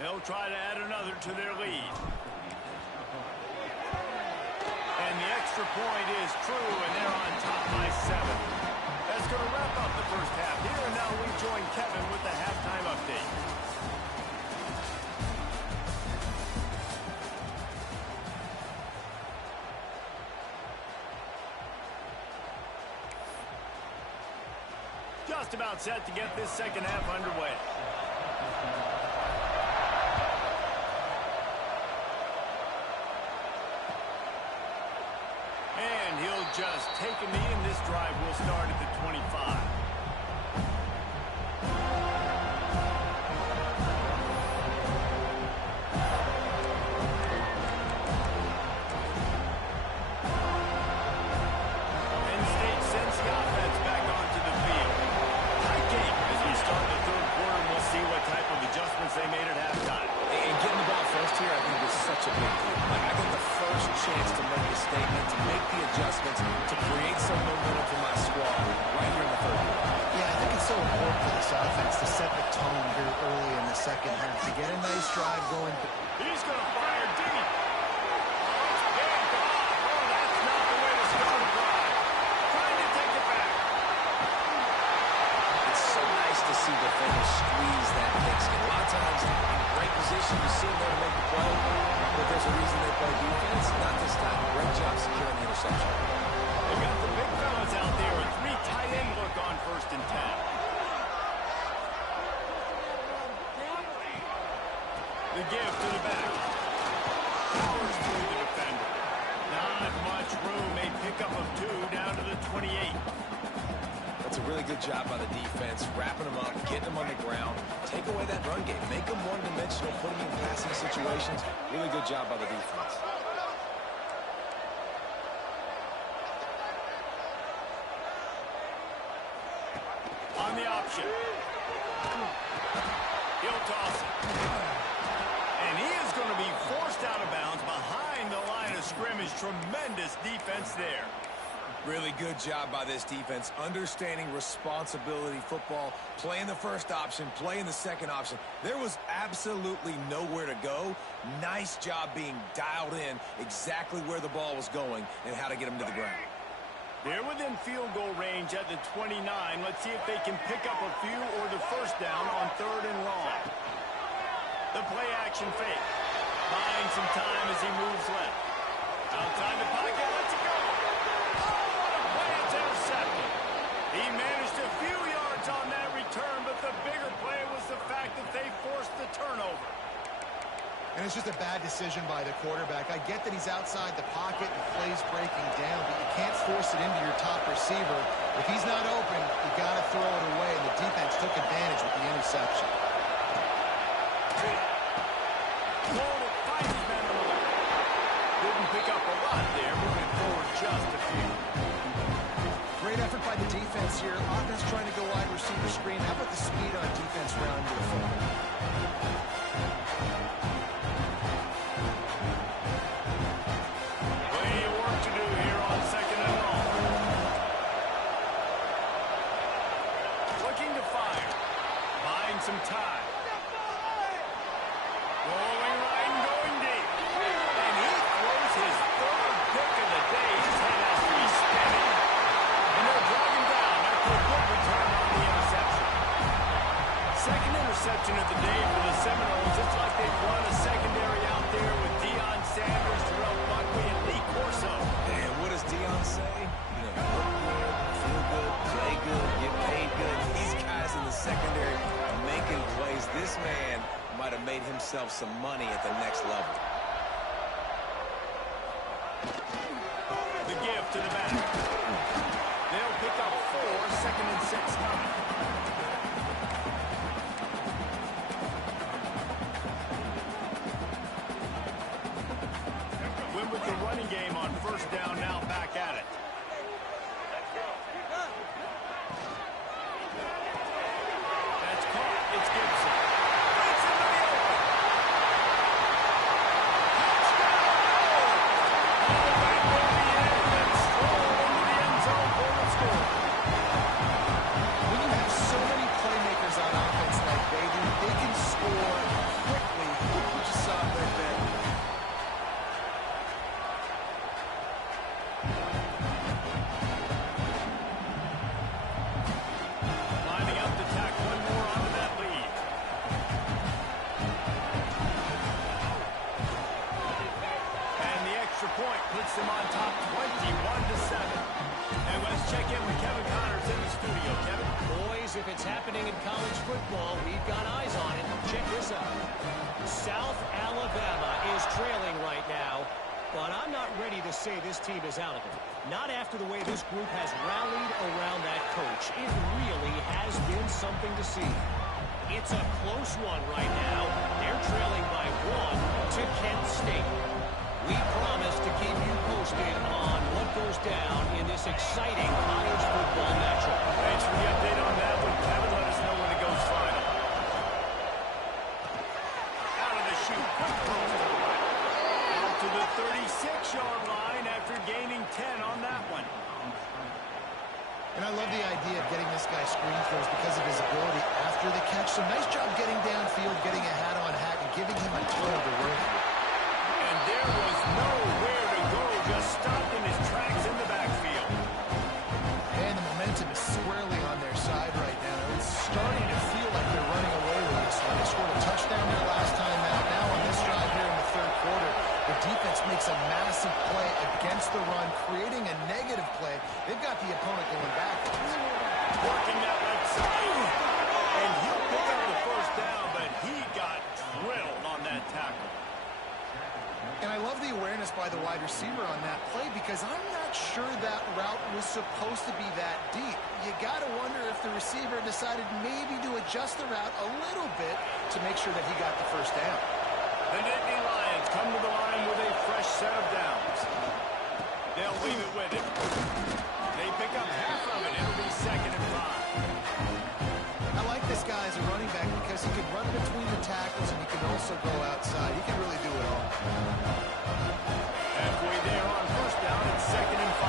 They'll try to add another to their lead. And the extra point is true, and they're on top by 7. That's going to wrap up the first half here, and now we join Kevin with the halftime update. Just about set to get this second half underway. And he'll just take a knee, and this drive will start at the 25. Penn State sends the offense back onto the field. Tight game as we start the third quarter, and we'll see what type of adjustments they made at halftime. And getting the ball first here, I think, is such a big deal. Like, I think the first chance to make a statement, to make the adjustments, to create some momentum for my squad right here in the third quarter. Yeah, I think it's so important for this offense to set the tone here early in the second half, to get a nice drive going. He's going to fire deep. It's picked off. Oh, that's not the way to start a drive. Trying to take it back. It's so nice to see defenders squeeze that pigskin. A lot of times, in great position, you see them there to make the play, but there's a reason they play defense. Not this time. Great job securing the interception. They got the big fellas out there. A 3 tight end look on 1st and 10. The give to the back. Powers through the defender. Not much room. A pickup of 2 down to the 28. That's a really good job by the defense, wrapping them up, getting them on the ground, take away that run game, make them one-dimensional, put them in passing situations. Really good job by the defense. On the option. He'll toss it. And he is going to be forced out of bounds behind the line of scrimmage. Tremendous defense there. Really good job by this defense, understanding responsibility football, playing the first option, playing the second option. There was absolutely nowhere to go. Nice job being dialed in exactly where the ball was going and how to get him to the ground. They're within field goal range at the 29. Let's see if they can pick up a few or the first down on 3rd and long. The play action fake. Buying some time as he moves left. Outside the pocket, lets it go. Intercepted. He managed a few yards on that return, but the bigger play was the fact that they forced the turnover. And it's just a bad decision by the quarterback. I get that he's outside the pocket and plays breaking down, but you can't force it into your top receiver. If he's not open, you got to throw it away, and the defense took advantage with the interception. Didn't pick up a lot there, moving forward just a few. Great effort by the defense here. Offense trying to go wide receiver screen. How about the speed on defense round to the football? Plenty of work to do here on 2nd and long. Looking to fire. Buying some time. Rolling right and going deep. And he throws his 3rd pick of the day. His head has to be spinning. And they'll drag him down after a good return on the interception. Second interception of the day for the Seminoles. It's like they've run a secondary out there with Deion Sanders, Terrell Buckley, and Lee Corso. And what does Deion say? You know, look good, feel good, play good, get paid good. These guys in the secondary are making plays. This man might have made himself some money at the next level. The give to the back. They'll pick up 4, 2nd and 6 coming. Win with the running game on 1st down, now back at it. That's caught. It's Gibson. Breaks into the open. Touchdown! All back over the end and strolled into the end zone for the score. When you college football, we've got eyes on it. Check this out. South Alabama is trailing right now, but I'm not ready to say this team is out of it. Not after the way this group has rallied around that coach. It really has been something to see. It's a close one right now. They're trailing by 1 to Kent State. We promise to keep you posted on what goes down in this exciting college football matchup. Thanks for the update on that one, Kevin. Let us know when it goes final. Out of the chute, quick throw to the right. Out to the 36-yard line after gaining 10 on that one. And I love the idea of getting this guy screen throws because of his ability after the catch. So nice job getting downfield, getting a hat-on-hat, and giving him a toe to run through. And there was nowhere to go, just stopped in his tracks in the backfield. And the momentum is squarely on their side right now. It's starting to feel like they're running away with this one. They scored a touchdown there last time out. Now on this drive here in the third quarter, the defense makes a massive play against the run, creating a negative play. They've got the opponent going backwards. Working that left side. And he'll pick up the first down, but he got drilled on that tackle. And I love the awareness by the wide receiver on that play because I'm not sure that route was supposed to be that deep. You got to wonder if the receiver decided maybe to adjust the route a little bit to make sure that he got the first down. The Nittany Lions come to the line with a fresh set of downs. They'll leave it with him. They pick up half of it. It'll be 2nd and 5. I like this guy as a running back because he can run between the tackles and he can also go outside. He can really do it all. Halfway there on first down, it's 2nd and 5.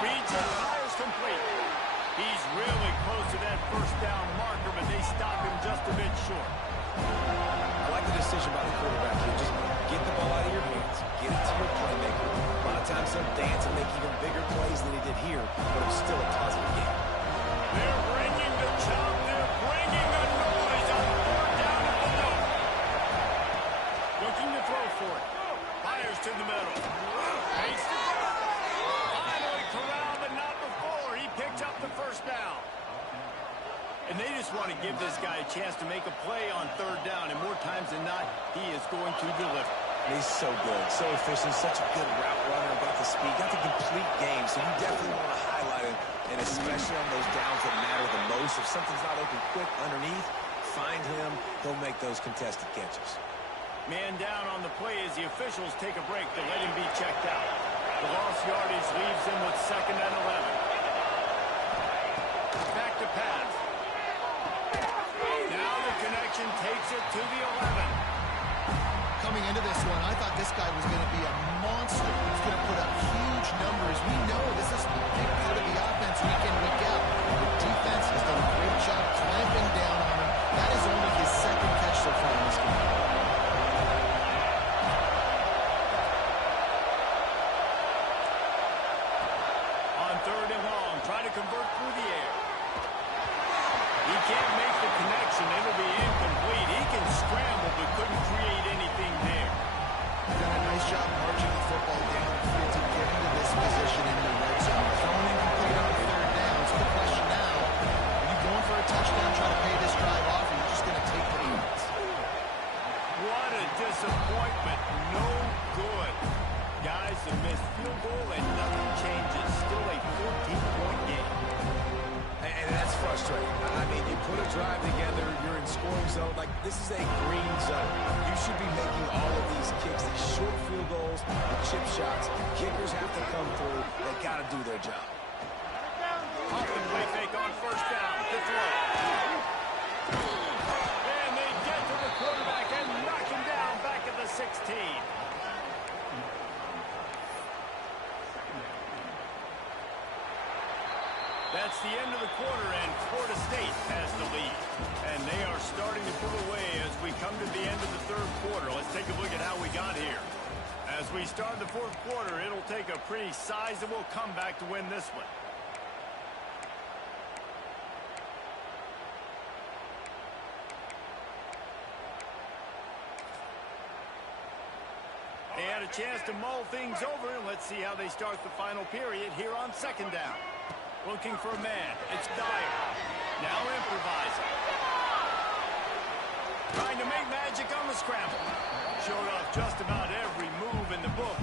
Reads and fires complete. He's really close to that first down marker, but they stop him just a bit short. I like the decision by the quarterback here. Just get the ball out of your hands. Get it to your playmaker. A lot of times he'll dance and make even bigger plays than he did here, but it was still a positive game. They're bringing the chop. They're bringing the noise on 4th down at the middle. Looking to throw for it. Fires to the middle. Takes the ball. Finally corralled, but not before. He picked up the first down. And they just want to give this guy a chance to make a play on 3rd down, and more times than not, he is going to deliver. He's so good, so efficient, such a good route runner, got the speed, got the complete game, so you definitely want to highlight him, and especially on those downs that matter the most. If something's not open quick underneath, find him, he'll make those contested catches. Man down on the play as the officials take a break to let him be checked out. The lost yardage leaves him with 2nd and 11. Back to pass. Now the connection takes it to the 11. Coming into this one, I thought this guy was going to be a monster. He's going to put up huge numbers. We know this is a big part of the offense week in, week out. The defense has done a great job clamping down on him. That is only his 2nd catch so far in this game. On 3rd and long, trying to convert through the air. He can't make the connection. It'll be incomplete. He can scramble, but couldn't create anything there. Done a nice job marching the football down the field to get into this position in the red zone. Thrown incomplete on 3rd down. So the question now, are you going for a touchdown, trying to pay this drive off, or are you just going to take the points? What a disappointment. No good. Guys, a missed field goal and nothing changes. Still a 14-point game. And that's frustrating. I mean, you put a drive together, you're in scoring zone. Like, this is a green zone. You should be making all of these kicks, these short field goals, the chip shots. Kickers have to come through. They got to do their job. Off the play fake on first down to throw. And they get to the quarterback and knock him down back at the 16. That's the end of the quarter, and Florida State has the lead. And they are starting to pull away as we come to the end of the 3rd quarter. Let's take a look at how we got here. As we start the 4th quarter, it'll take a pretty sizable comeback to win this one. They had a chance to mull things over, and let's see how they start the final period here on second down. Looking for a man. It's Dyer. Now improvising. Trying to make magic on the scramble. Showed off just about every move in the book,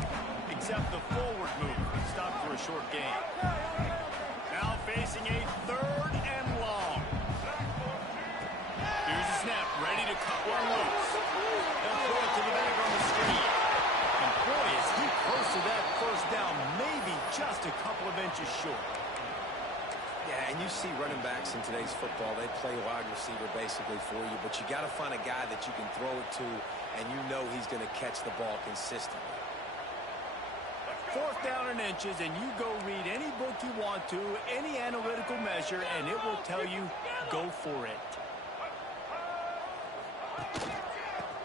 except the forward move. Stopped for a short gain. Now facing a third and long. Here's a snap, ready to cut one loose. They'll throw it to the back on the screen. And boy, is he close to that first down, maybe just a couple of inches short. Yeah, and you see running backs in today's football, they play wide receiver basically for you, but you got to find a guy that you can throw it to, and you know he's going to catch the ball consistently. Fourth down and inches, and you go read any book you want to, any analytical measure, and it will tell you, go for it.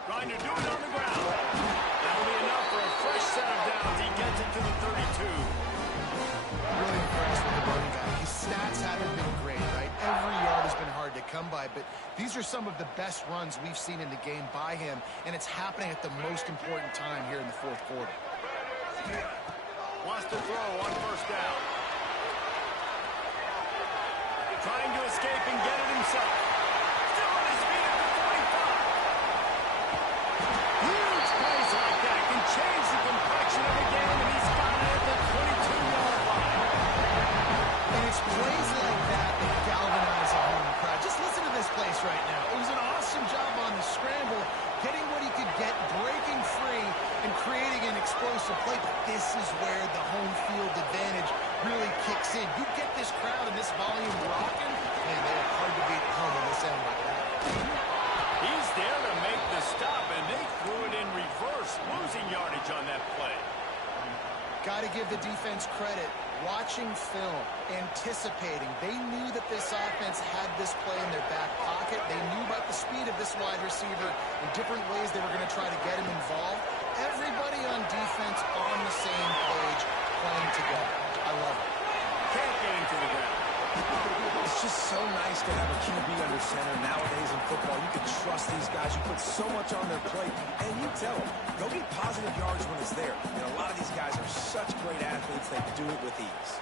Trying to do it on the ground. That'll be enough for a fresh set of downs. He gets it to the 32. Really impressed with the running back. His stats haven't been great, right? Every yard has been hard to come by, but these are some of the best runs we've seen in the game by him, and it's happening at the most important time here in the fourth quarter. Wants to throw on first down. Trying to escape and get it himself. Still on his feet at the 45. Huge plays like that can change the complexion of the game, and he's got it at the 22-yard line. And it's plays like that that galvanize a home crowd. Just listen to this place right now. It was an awesome job on the scramble, getting what he could get, breaking free, and creating an explosive play. But this is where the home field advantage really kicks in. You get this crowd and this volume rocking, and they're hard to beat at home on this end like that. He's there to make the stop, and they threw it in reverse, losing yardage on that play. Got to give the defense credit. Watching film, anticipating. They knew that this offense had this play in their back pocket. They knew about the speed of this wide receiver in different ways they were going to try to get him involved. Everybody on defense on the same page, playing together. I love it. Can't get into the ground. It's just so nice to have a QB under center. Nowadays in football, you can trust these guys. You put so much on their plate, and you tell them, go get positive yards when it's there. And a lot of these guys are such great athletes, they do it with ease.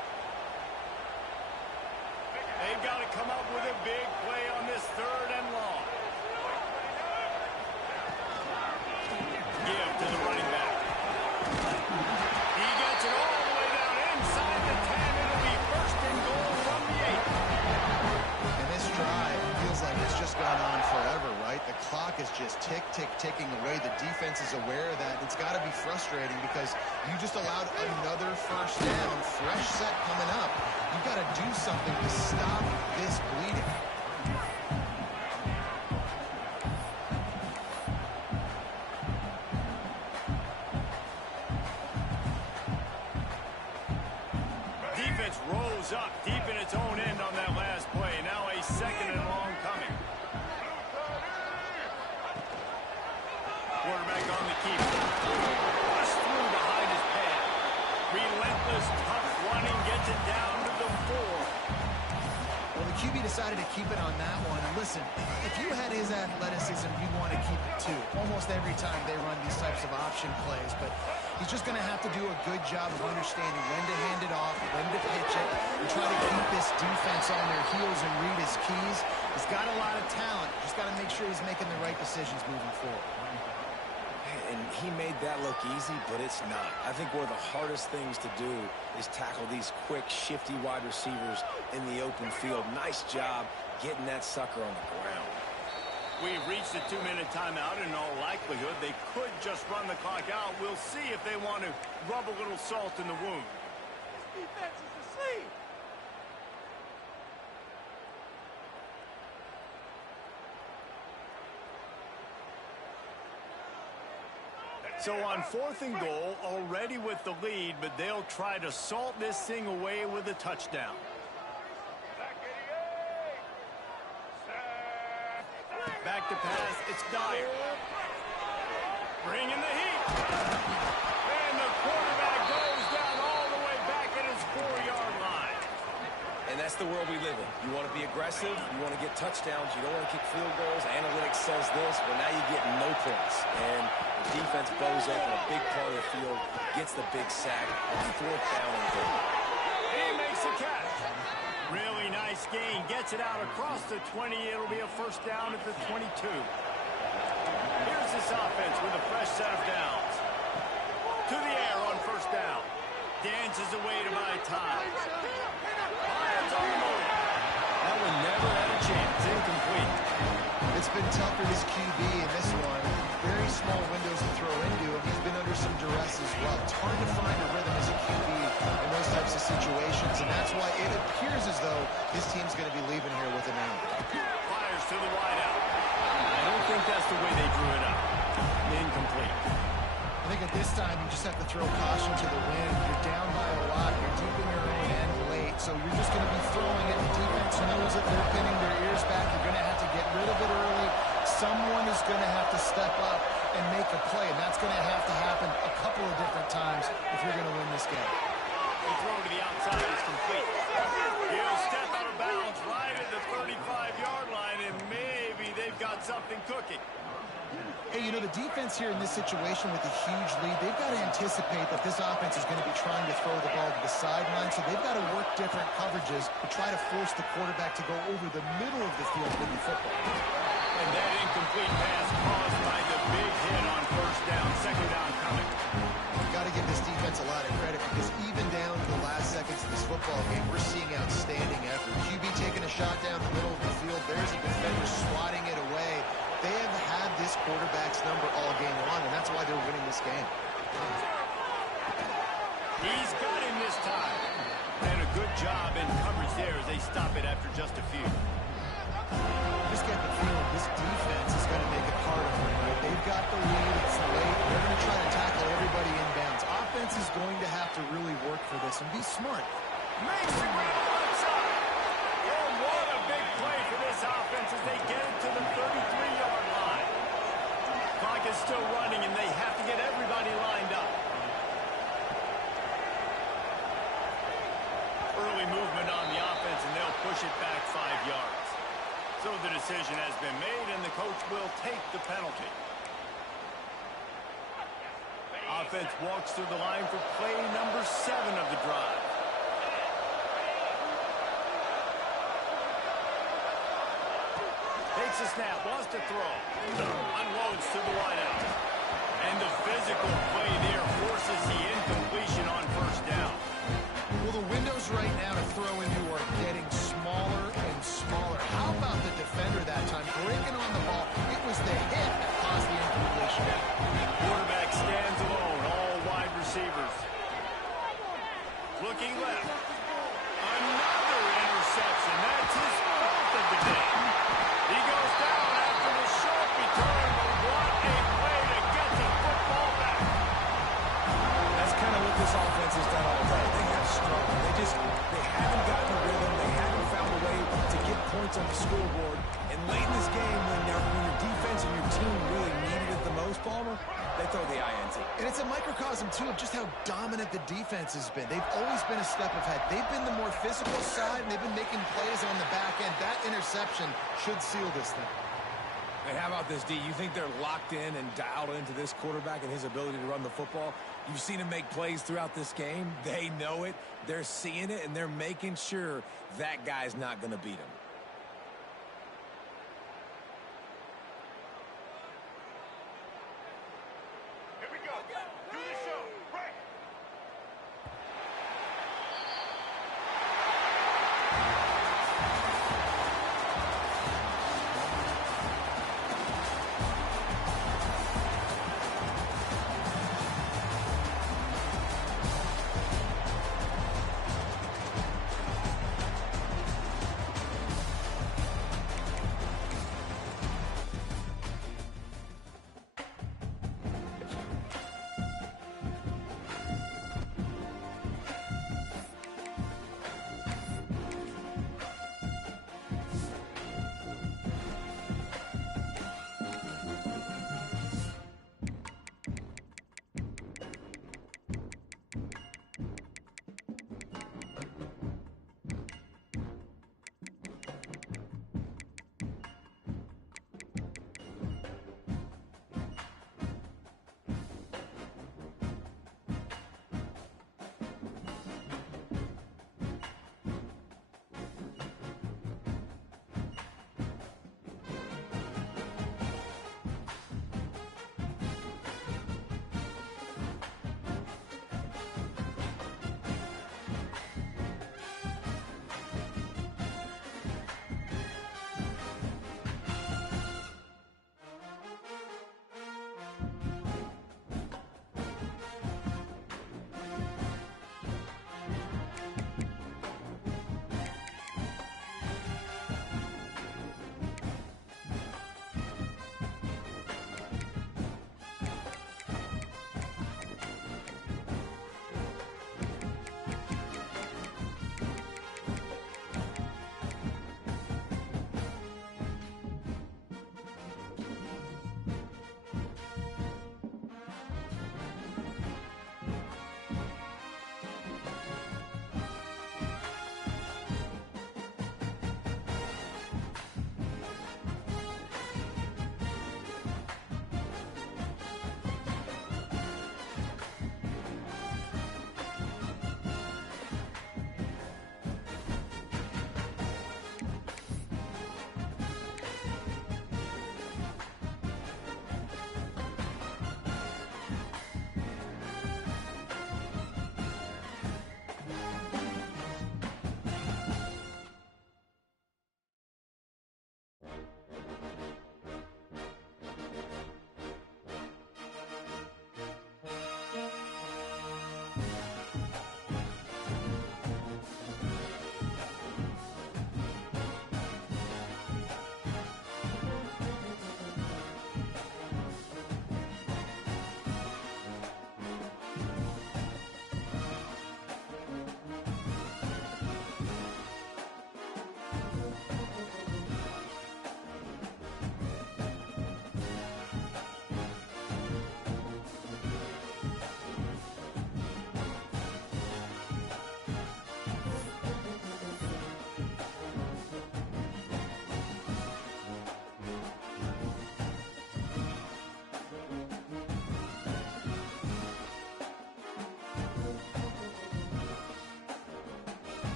They've got to come up with a big play on this third and long. Give to the running back. He gets it all the way down inside the 10. It'll be first and goal from the 8. And this drive feels like it's just gone on forever, right? The clock is just ticking away. The defense is aware of that. It's got to be frustrating because you just allowed another first down. Fresh set coming up. You've got to do something to stop this bleeding. Defense rolls up deep in its own end on that last play. Now a second and long coming. Quarterback on the keep. Rushed through behind his pad. Relentless, tough running gets it down to the 4. Well, the QB decided to keep it on that one. And listen, if you had his athleticism, you'd want to keep it too. Almost every time they run these types of option plays. But he's just going to have to do a good job of understanding when to hand it off, when to pitch it, and try to keep this defense on their heels and read his keys. He's got a lot of talent. Just got to make sure he's making the right decisions moving forward. And he made that look easy, but it's not. I think one of the hardest things to do is tackle these quick, shifty wide receivers in the open field. Nice job getting that sucker on the ground. We've reached a 2-minute timeout. In all likelihood, they could just run the clock out. We'll see if they want to rub a little salt in the wound. This defense is asleep. So on 4th and goal, already with the lead, but they'll try to salt this thing away with a touchdown. Back to pass, it's Dyer. Bringing the heat. And the quarterback goes down all the way back at his 4-yard line. And that's the world we live in. You want to be aggressive. You want to get touchdowns. You don't want to kick field goals. Analytics says this. Well, now you get no points. And the defense bows up in a big part of the field, gets the big sack on 4th down and goal. He makes the catch. Really nice gain. Gets it out across the 20. It'll be a first down at the 22. Here's this offense with a fresh set of downs. To the air on first down. Dances away to buy time. Lions on the move. That one never had a chance. Incomplete. It's been tough for his QB in this one. Very small windows to throw into, and he's been under some duress as well. It's hard to find a rhythm as a QB in those types of situations, and that's why it appears as though his team's going to be leaving here with him out. Fires to the wideout. I don't think that's the way they drew it up. Incomplete. I think at this time you just have to throw caution to the wind. You're down by a lot. You're deep in your own end late, so you're just going to be throwing it. The defense knows that they're pinning their ears back. You're going to have to get rid of it early. Someone is going to have to step up and make a play, and that's going to have to happen a couple of different times if you're going to win this game. The throw to the outside is complete. He'll step out of bounds right at the 35-yard line, and maybe they've got something cooking. Hey, you know, the defense here in this situation with a huge lead, they've got to anticipate that this offense is going to be trying to throw the ball to the sideline, so they've got to work different coverages to try to force the quarterback to go over the middle of the field with the football. And that incomplete pass caused by the big hit on first down. Second down coming. You've got to give this defense a lot of credit because even down to the last seconds of this football game, we're seeing outstanding effort. QB taking a shot down the middle of the field. There's a defender swatting it away. They have had this quarterback's number all game long, and that's why they're winning this game. He's got him this time. And a good job in coverage there as they stop it after just a few. Just get the feeling this defense is going to make it hard on them, right? They've got the lead. It's late. They're going to try to tackle everybody inbounds. Offense is going to have to really work for this and be smart. Makes the grab left side. Oh, what a big play for this offense as they get it to the 33-yard line. Clock is still running, and they have to get everybody lined up. Early movement on the offense, and they'll push it back 5 yards. So the decision has been made, and the coach will take the penalty. Offense walks through the line for play number 7 of the drive. Takes a snap, wants to throw. Unloads to the wideout. And the physical play there forces the incompletion on first down. Well, the windows right now to throw into are getting smaller and smaller. How about the defender that time breaking on the ball? It was the hit that caused the incompletion. Quarterback stands alone, all wide receivers. Looking left. Another interception. That's his 4th of the day. He goes down after the short return, but what a play to get the football back. That's kind of what this offense has done all day. They have struggled. They haven't gotten a rhythm. They haven't found a way to get points on the scoreboard. And late in this game, when your defense and your team really needed it the most, Palmer, they throw the INT. And it's a microcosm, too, of just how dominant the defense has been. They've always been a step ahead. They've been the more physical side, and they've been making plays on the back end. That interception should seal this thing. And how about this, D? You think they're locked in and dialed into this quarterback and his ability to run the football? You've seen him make plays throughout this game. They know it. They're seeing it, and they're making sure that guy's not going to beat him. Here we go. Do the show. Right.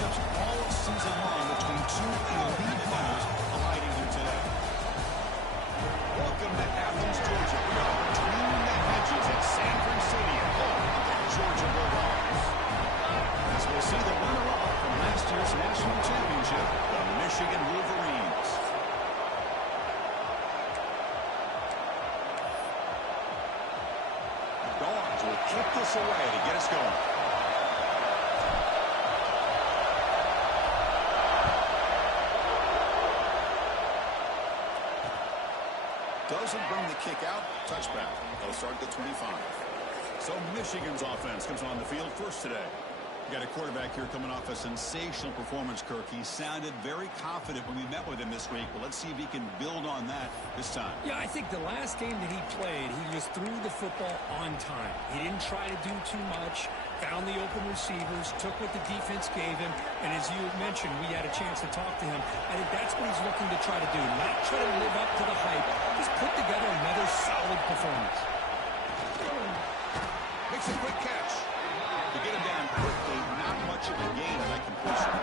matchups all season long between two elite players colliding here today. Welcome to Athens, Georgia. We are between the hedges at Sanford Stadium, home of the Georgia Bulldogs. As we'll see the runner-up from last year's national championship, the Michigan Wolverines. The Dogs will kick this away to get us going. Doesn't bring the kick out. Touchback. They'll start at the 25. So Michigan's offense comes on the field first today. You got a quarterback here coming off a sensational performance, Kirk. He sounded very confident when we met with him this week. But let's see if he can build on that this time. Yeah, I think the last game that he played, he just threw the football on time. He didn't try to do too much, found the open receivers, took what the defense gave him, and as you mentioned, we had a chance to talk to him. I think that's what he's looking to try to do, not try to live up to the hype, just put together another solid performance. Makes a quick catch. To get him down quickly, not much of a gain on that completion.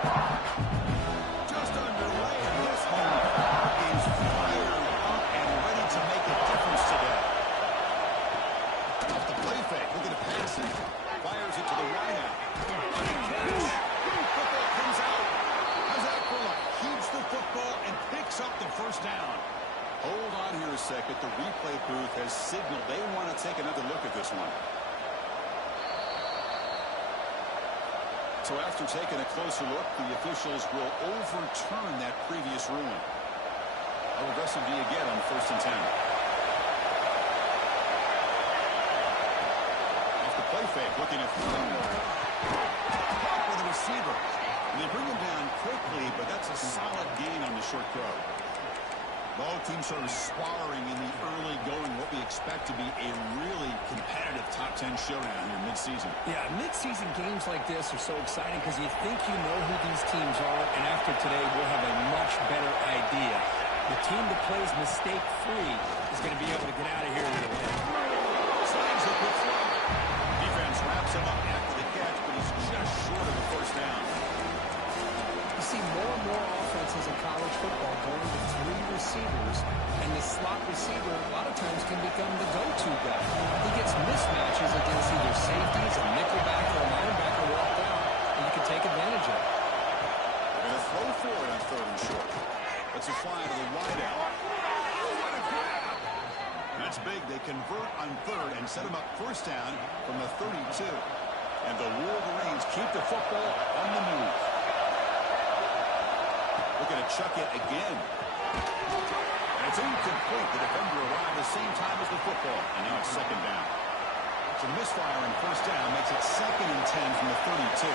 Just underway, and this one is fired up and ready to make a difference today. Off the play fake, looking to pass it. Fires it to the right out. Catch. Football comes out. How's that for luck? Keeps the football and picks up the first down. Hold on here a second. The replay booth has signaled they want to take another look at this one. So after taking a closer look, the officials will overturn that previous ruling. How aggressive do you get on 1st and 10? Off the play fake, looking at throw. Blocked by the receiver. And they bring him down quickly, but that's a solid gain on the short throw. Both teams sort of sparring in the early going, what we expect to be a really competitive top 10 showdown here mid-season. Yeah, mid-season games like this are so exciting because you think you know who these teams are, and after today we'll have a much better idea. The team that plays mistake-free is going to be able to get out of here with a win. Slides a quick throw. Defense wraps him up after the catch, but he's just short of the first down. You see more and more offenses in college football going to 3 receivers, and the slot receiver a lot of times can become the go-to guy. He gets mismatches against either safeties, a nickelback, or a linebacker walked out, and you can take advantage of it. They're going to throw for it on 3rd and short. That's a fly to the wide out. That's big. They convert on 3rd and set him up first down from the 32. And the Wolverines keep the football on the move. Looking to chuck it again. And it's incomplete. The defender arrived at the same time as the football. And now it's 2nd down. It's a misfire on first down. Makes it 2nd and 10 from the 32.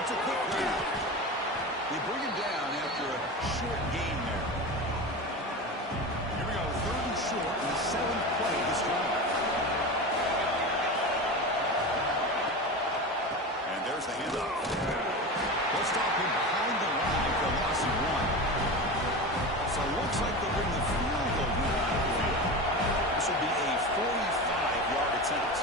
It's a quick grab. They bring him down after a short gain there. Here we go. 3rd and short in the 7th play of this drive. There's the handoff. They'll stop him behind the line for a loss of 1. So it looks like they'll bring the field goal unit out of the field. This will be a 45-yard attempt.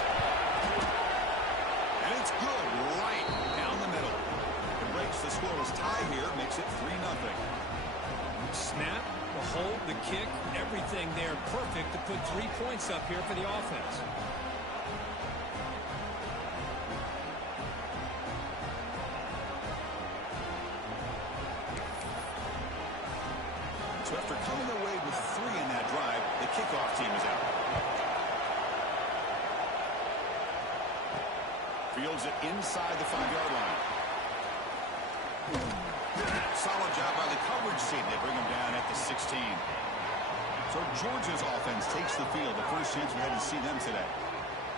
And it's good right down the middle. It breaks the scoreless tie here, makes it 3-0. Snap, the hold, the kick, everything there perfect to put 3 points up here for the offense. So after coming away with 3 in that drive, the kickoff team is out. Fields it inside the 5-yard line. Solid job by the coverage team. They bring him down at the 16. So Georgia's offense takes the field. The first chance we had to see them today.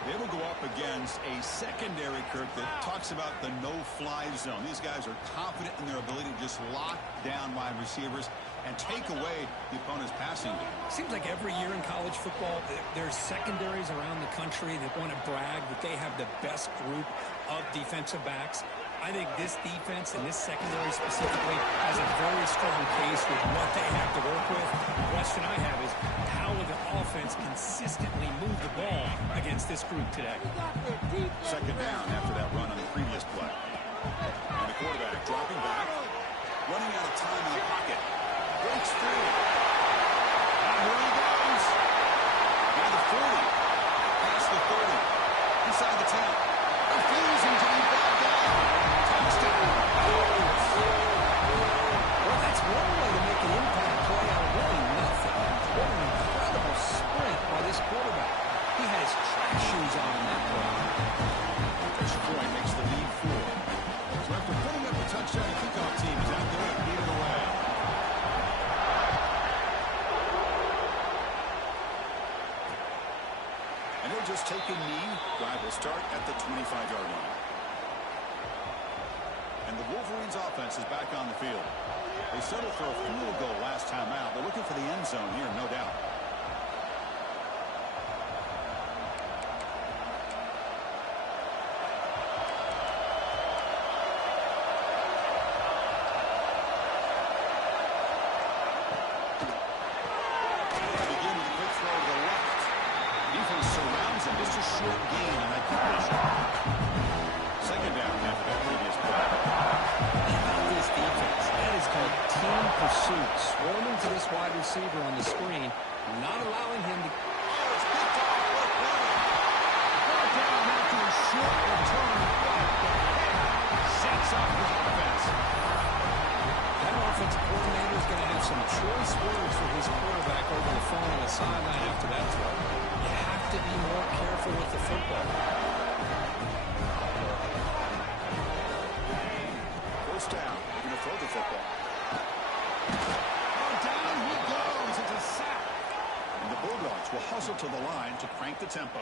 They will go up against a secondary, Kirk, that talks about the no-fly zone. These guys are confident in their ability to just lock down wide receivers and take away the opponent's passing game. Seems like every year in college football, there's secondaries around the country that want to brag that they have the best group of defensive backs. I think this defense and this secondary specifically has a very strong case with what they have to work with. The question I have is, how will the offense consistently move the ball against this group today? Second down after that run on the previous play. And the quarterback dropping back, running out of time in the pocket. Breaks free. And here he goes. Now the 40. Past the 30. Inside the 10. Refusing to be brought down. Touchdown. Well, that's one way to make an impact play out of really nothing. What an incredible sprint by this quarterback. He had his track shoes on in that play. Troy makes the lead 4. So after putting up a touchdown, the kickoff team is out there to beat it away. And they'll just take a knee. Drive will start at the 25-yard line. And the Wolverines offense is back on the field. They settled for a field goal last time out. They're looking for the end zone here, no doubt. Begin with a quick throw to the left. Defense surrounds him. Just a short gain on that completion. Second down after that previous play. This defense, that is called team pursuit. Swarming to this wide receiver on the screen, not allowing him to... Oh, it's picked off. What a play. Brought down after a short return. What the heck sets up the offense. That offensive coordinator is going to have some choice words for his quarterback over the phone on the sideline after that throw. You have to be more careful with the football. First down. They're going to throw the football. Oh, down he goes. It's a sack. And the Bulldogs will hustle to the line to crank the tempo.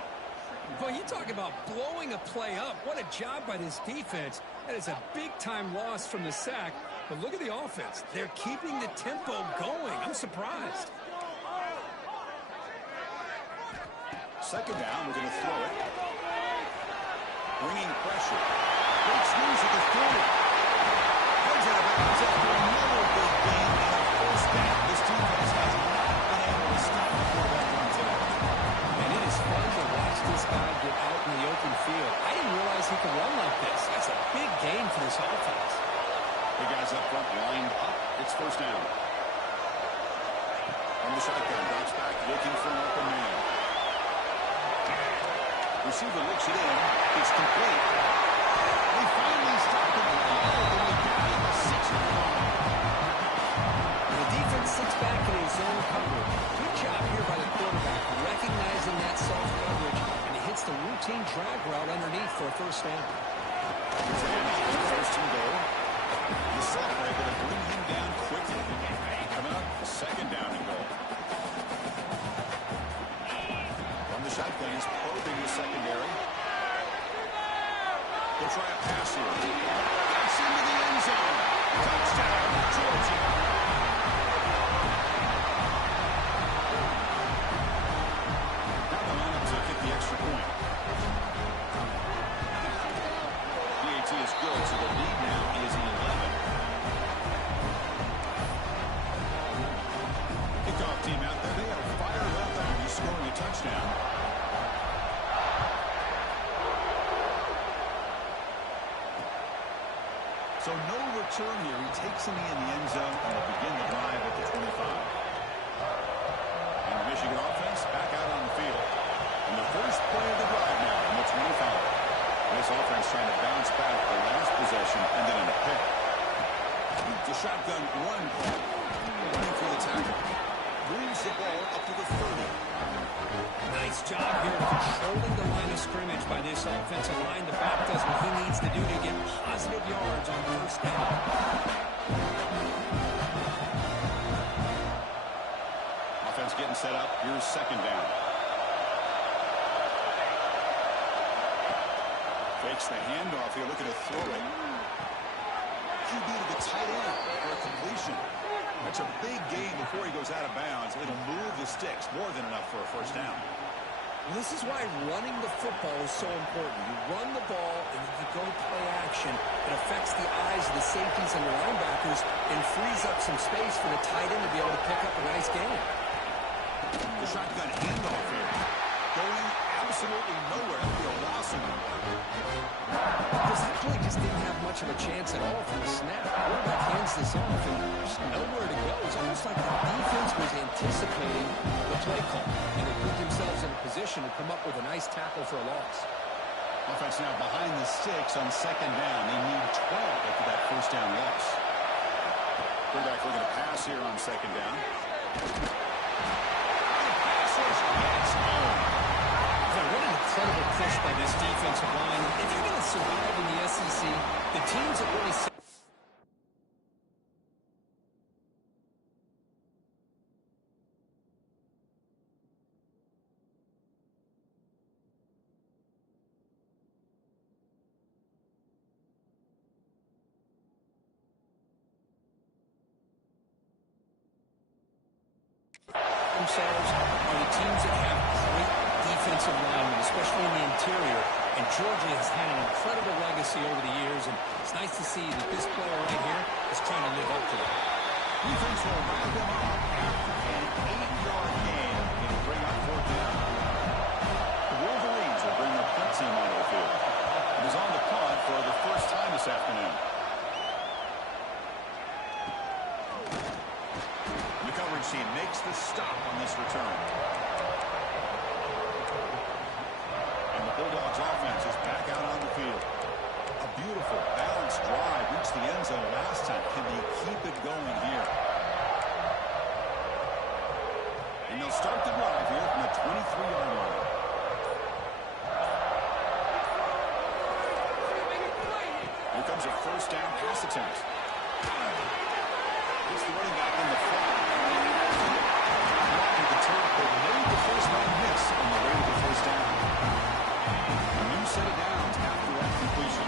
Well, you talk about blowing a play up. What a job by this defense. That is a big-time loss from the sack. But look at the offense. They're keeping the tempo going. I'm surprised. Second down, we're going to throw it. Bringing pressure. Breaks loose at the 40. Heads out of bounds after another big gain and a first down. This defense has not been able to stop the quarterback run today. And it is fun to watch this guy get out in the open field. I didn't realize he could run like this. That's a big gain for this offense. The guys up front lined up. It's first down. From the shotgun, drops back, looking for an open man. Receiver looks it in. It's complete. They finally stopped it all the way down at the 6-yard line. The defense sits back in his zone coverage. Good job here by the quarterback, recognizing that soft coverage, and he hits the routine drag route underneath for a first down. First and goal. The center able to bring him down quickly. Coming up, second down and goal. From the shotgun, he's probing the secondary. He'll try a pass here. Gets into the end zone. Touchdown, Georgia. Now the lineup to kick the extra point. PAT is good, so the lead now is 11. Kickoff team out there. They are fired up after scoring a touchdown. So no return here. He takes him in the end zone and will begin the drive at the 25. And the Michigan offense back out on the field. And the first play of the drive now on the 25. This offense trying to bounce back the last possession and then in a pick. The shotgun one call. Running for the tackle. Moves the ball up to the 30. Nice job here controlling the line of scrimmage by this offensive line. The back does what he needs to do to get positive yards on first down. Offense getting set up. Here's second down. Fakes the handoff here. Looking to throw it. QB to the tight end for a completion. That's a big gain before he goes out of bounds. It'll move the sticks. More than enough for a first down. Well, this is why running the football is so important. You run the ball, and if you go play action, it affects the eyes of the safeties and the linebackers and frees up some space for the tight end to be able to pick up a nice gain. The shotgun handoff here. Going absolutely nowhere. That'll be a loss of him. Because that play just didn't have much of a chance at all from the snap. The quarterback hands this off, and there's nowhere to go. It's almost like the defense was anticipating the play call, and they put themselves in a position to come up with a nice tackle for a loss. Offense now behind the sticks on second down. They need 12 after that first down loss. Quarterback looking to pass here on second down. What an incredible push by this defensive line. If you're going to survive in the SEC, the teams that really... themselves are the teams that have great defensive linemen, especially in the interior. And Georgia has had an incredible legacy over the years, and it's nice to see that this player right here is trying to live up to that. Defense will wrap them up after an 8-yard gain and bring up fourth down. The Wolverines will bring the punt team onto the field. It is on the punt for the first time this afternoon. The coverage team makes the stop on this return. And the Bulldogs offense is back out on the field. A beautiful, balanced drive reached the end zone last time. Can they keep it going here? And they'll start the drive here from the 23-yard line. Here comes a first down pass attempt. It's the running back in the flat. Blocking the tackle, made the first round miss on the way to the first down. A new set of downs after that completion.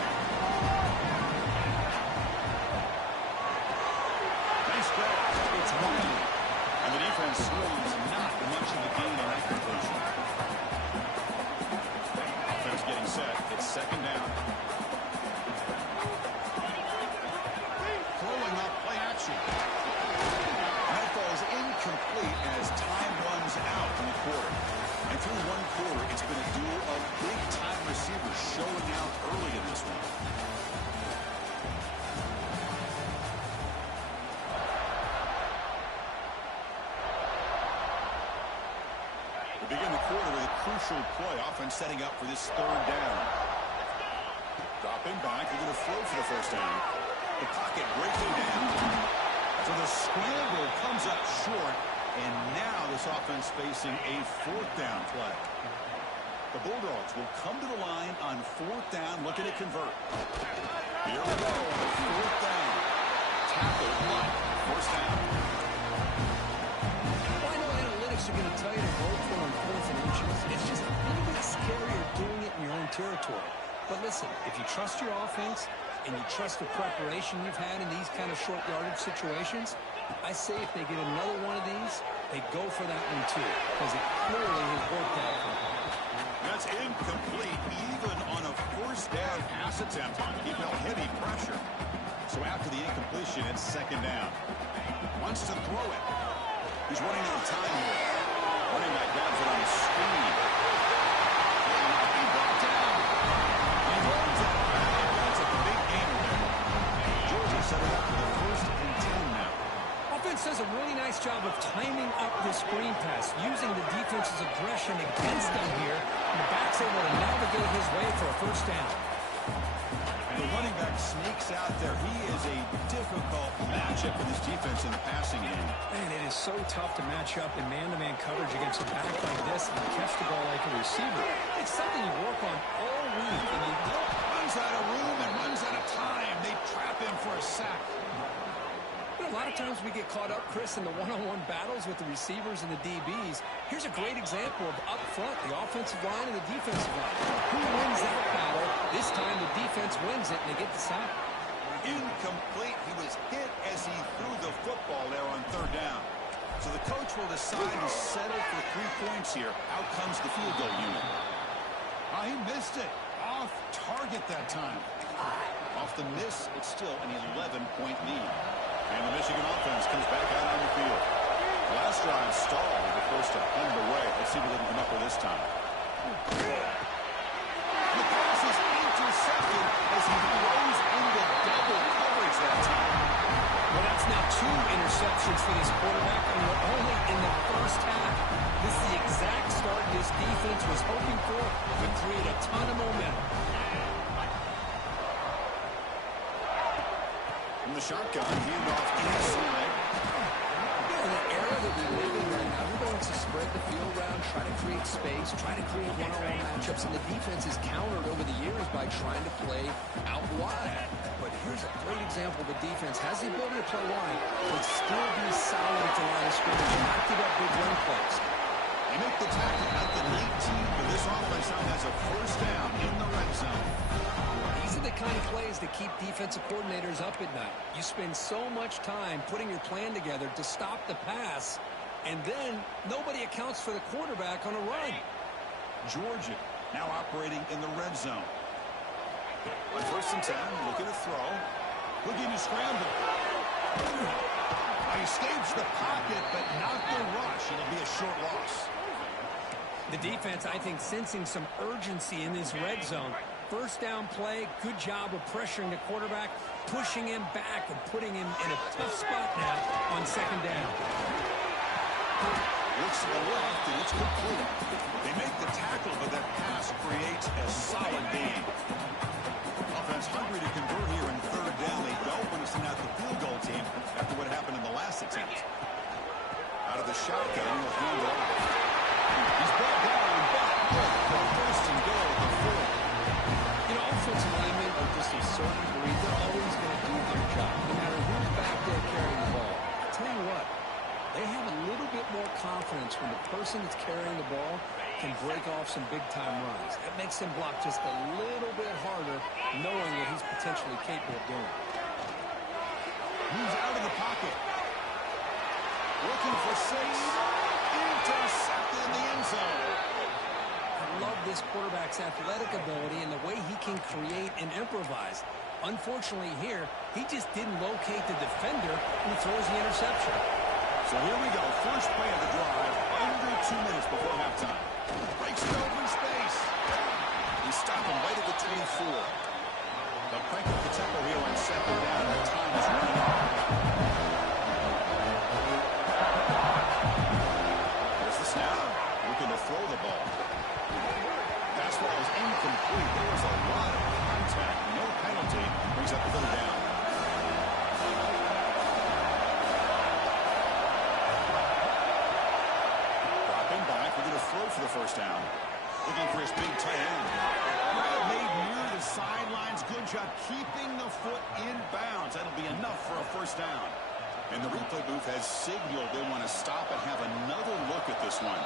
Nice grab. It's Wiley. And the defense slows not much of the gain on that completion. Offense getting set. It's second down. Throwing up play action. That ball is incomplete as time runs out in the quarter. And through one quarter, it's been a duel of big-time receivers showing out early in this one. We begin the quarter with a crucial play. Offense setting up for this third down. Dropping back, they're going to throw for the first down. The pocket breaking down. So the scramble comes up short, and now this offense facing a fourth down play. The Bulldogs will come to the line on fourth down, looking to convert. Here we go on the fourth down. Tackle one. First down. Well, I know analytics are going to tell you to go for on fourth and inches. It's just a little bit scarier doing it in your own territory. But listen, if you trust your offense and you trust the preparation you've had in these kind of short yardage situations, I say if they get another one of these, they go for that one too, because it clearly has worked out for them. That's incomplete, even on a first down pass attempt. He felt heavy pressure. So after the incompletion, it's second down. Wants to throw it. He's running out of time here. Running back grabs it on the screen. He brought down. He runs it back. That's a big gainer there. Georgia set it up for the first and 10 now. Offense does a really nice job of timing up the screen pass, using the defense's aggression against them here, and the back's able to navigate his way for a first down. And the running back sneaks out there. He is a difficult matchup for this defense in the passing game. Man, it is so tough to match up in man-to-man coverage against a back like this and catch the ball like a receiver. It's something you work on all week, and you Runs out of room and runs out of time. They trap him for a sack. A lot of times we get caught up, Chris, in the one-on-one battles with the receivers and the DBs. Here's a great example of up front, the offensive line and the defensive line. Who wins that battle? This time the defense wins it, and they get the sack. Incomplete. He was hit as he threw the football there on third down. So the coach will decide to settle for 3 points here. Out comes the field goal unit. He missed it. Off target that time. Off the miss, it's still an 11-point lead. And the Michigan offense comes back out on the field. Last drive stalled with the first to end the way. Let's see what they can come up with this time. The pass is intercepted as he throws into double coverage that time. Well, that's now 2 interceptions for this quarterback, and we're only in the first half. This is the exact start this defense was hoping for to create a ton of momentum. From the shotgun, handoff inside. In the era that we live in right now, everybody wants to spread the field around, try to create space, try to create one-on-one matchups, and the defense is countered over the years by trying to play out wide. But here's a great example. The defense has the ability to play wide, but still be solid at the line of scrimmage and not give up big run plays. They make the tackle at the 19, but this offense now has a first down in the red zone. These are the kind of plays that keep defensive coordinators up at night. You spend so much time putting your plan together to stop the pass, and then nobody accounts for the quarterback on a run. Georgia now operating in the red zone. On first and 10, looking to throw. Looking to scramble. He escapes the pocket, but not the rush. It'll be a short loss. The defense, I think, sensing some urgency in this red zone. First down play, good job of pressuring the quarterback, pushing him back and putting him in a tough spot now on second down. Looks to the left, and it's complete. They make the tackle, but that pass creates a solid gain. Offense hungry to convert here in third down. They don't want to send out the field goal team after what happened in the last attempt. Out of the shotgun, he'll hand it off. He's brought down back good for first and goal at the 4. You know, offensive linemen are just a certain breed. They're always going to do their job, no matter who's back there carrying the ball. I tell you what, they have a little bit more confidence when the person that's carrying the ball can break off some big-time runs. That makes him block just a little bit harder, knowing what he's potentially capable of doing. Moves out of the pocket. Looking for 6. Intercepted in the end zone. I love this quarterback's athletic ability and the way he can create and improvise. Unfortunately here, he just didn't locate the defender who throws the interception. So here we go. First play of the drive. Under 2 minutes before halftime. Breaks it open space. He's stopping right at the 24. They'll crank up the tempo here on second down. The time is running out. There's the snap. Looking to throw the ball. Pass ball is incomplete. There was a lot of contact. No penalty. Brings up the third down. Dropping back. We're going to throw for the first down. Looking for his big tight end. Grab made near the sidelines. Good job keeping the foot in bounds. That'll be enough for a first down. And the replay booth has signaled they want to stop and have another look at this one.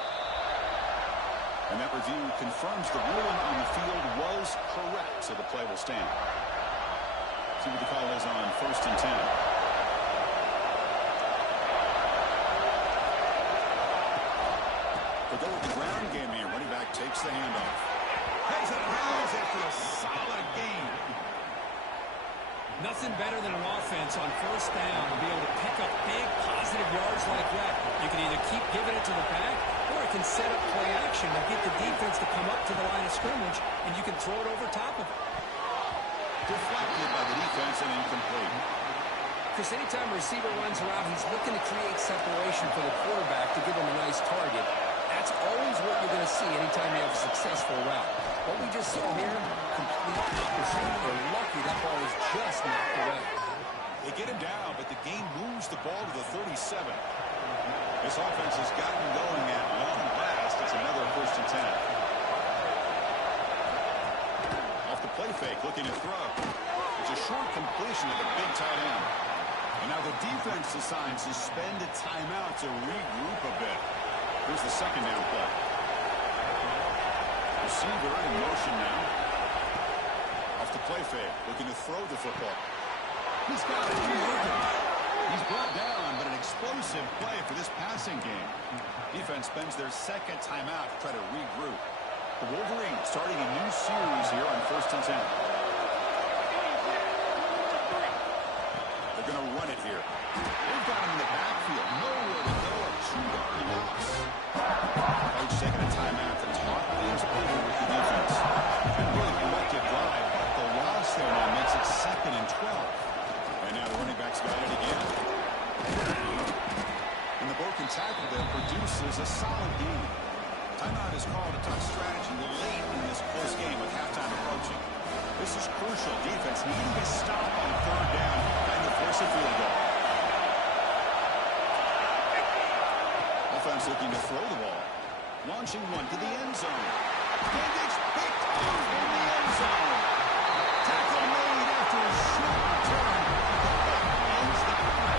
And that review confirms the ruling on the field was correct, so the play will stand. See what the call is on first and 10. We'll go with the ground game here. Running back takes the handoff. Heads out of bounds after a solid gain. Nothing better than an offense on first down to be able to pick up big positive yards like that. You can either keep giving it to the back, or it can set up play action and get the defense to come up to the line of scrimmage, and you can throw it over top of it. Deflected by the defense and incomplete. Because anytime a receiver runs around, he's looking to create separation for the quarterback to give him a nice target. That's always what you're going to see anytime you have a successful route. What we just saw here, complete opposite. They're lucky that ball was just knocked away. They get him down, but the game moves the ball to the 37. This offense has gotten going at long last. It's another first and 10. Off the play fake, looking to throw. It's a short completion of the big tight end. And now the defense decides to spend a timeout to regroup a bit. Here's the second down play. Receiver in motion now. Off the play fake, looking to throw the football. He's got it. He's brought down, but an explosive play for this passing game. Defense spends their second timeout to try to regroup. The Wolverines starting a new series here on 1st and 10. They're going to run it here. They've got him in the backfield. Nowhere to go. A 2-yard loss. Coach taking a timeout to talk things over with the defense. And really collective drive, but the loss there now makes it 2nd and 12. And now the running back's got it again. And the broken tackle there produces a solid gain. Timeout is called a tough strategy late in this close game with halftime approaching. This is crucial. Defense needing a stop on 3rd down and to force a field goal. Offense looking to throw the ball. Launching one to the end zone. And it's picked off in the end zone. Tackle made after a short return. Ends the play.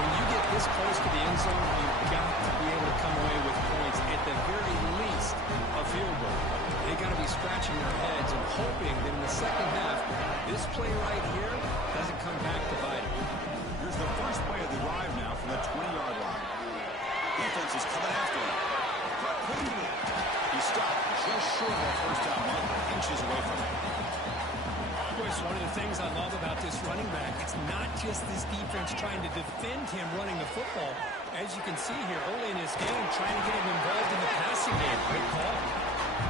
When you get this close to the end zone, you've got to be able to come away with points. At the very least, a field goal. They got to be scratching their heads and hoping that in the second half, this play right here doesn't come back to bite them. Here's the first play of the drive now from the 20-yard line. Defense is coming after him. He stopped just short of that 1st down mark, inches away from it. Of course, one of the things I love about this running back, it's not just this defense trying to defend him running the football. As you can see here early in this game, trying to get him involved in the passing game. Great call.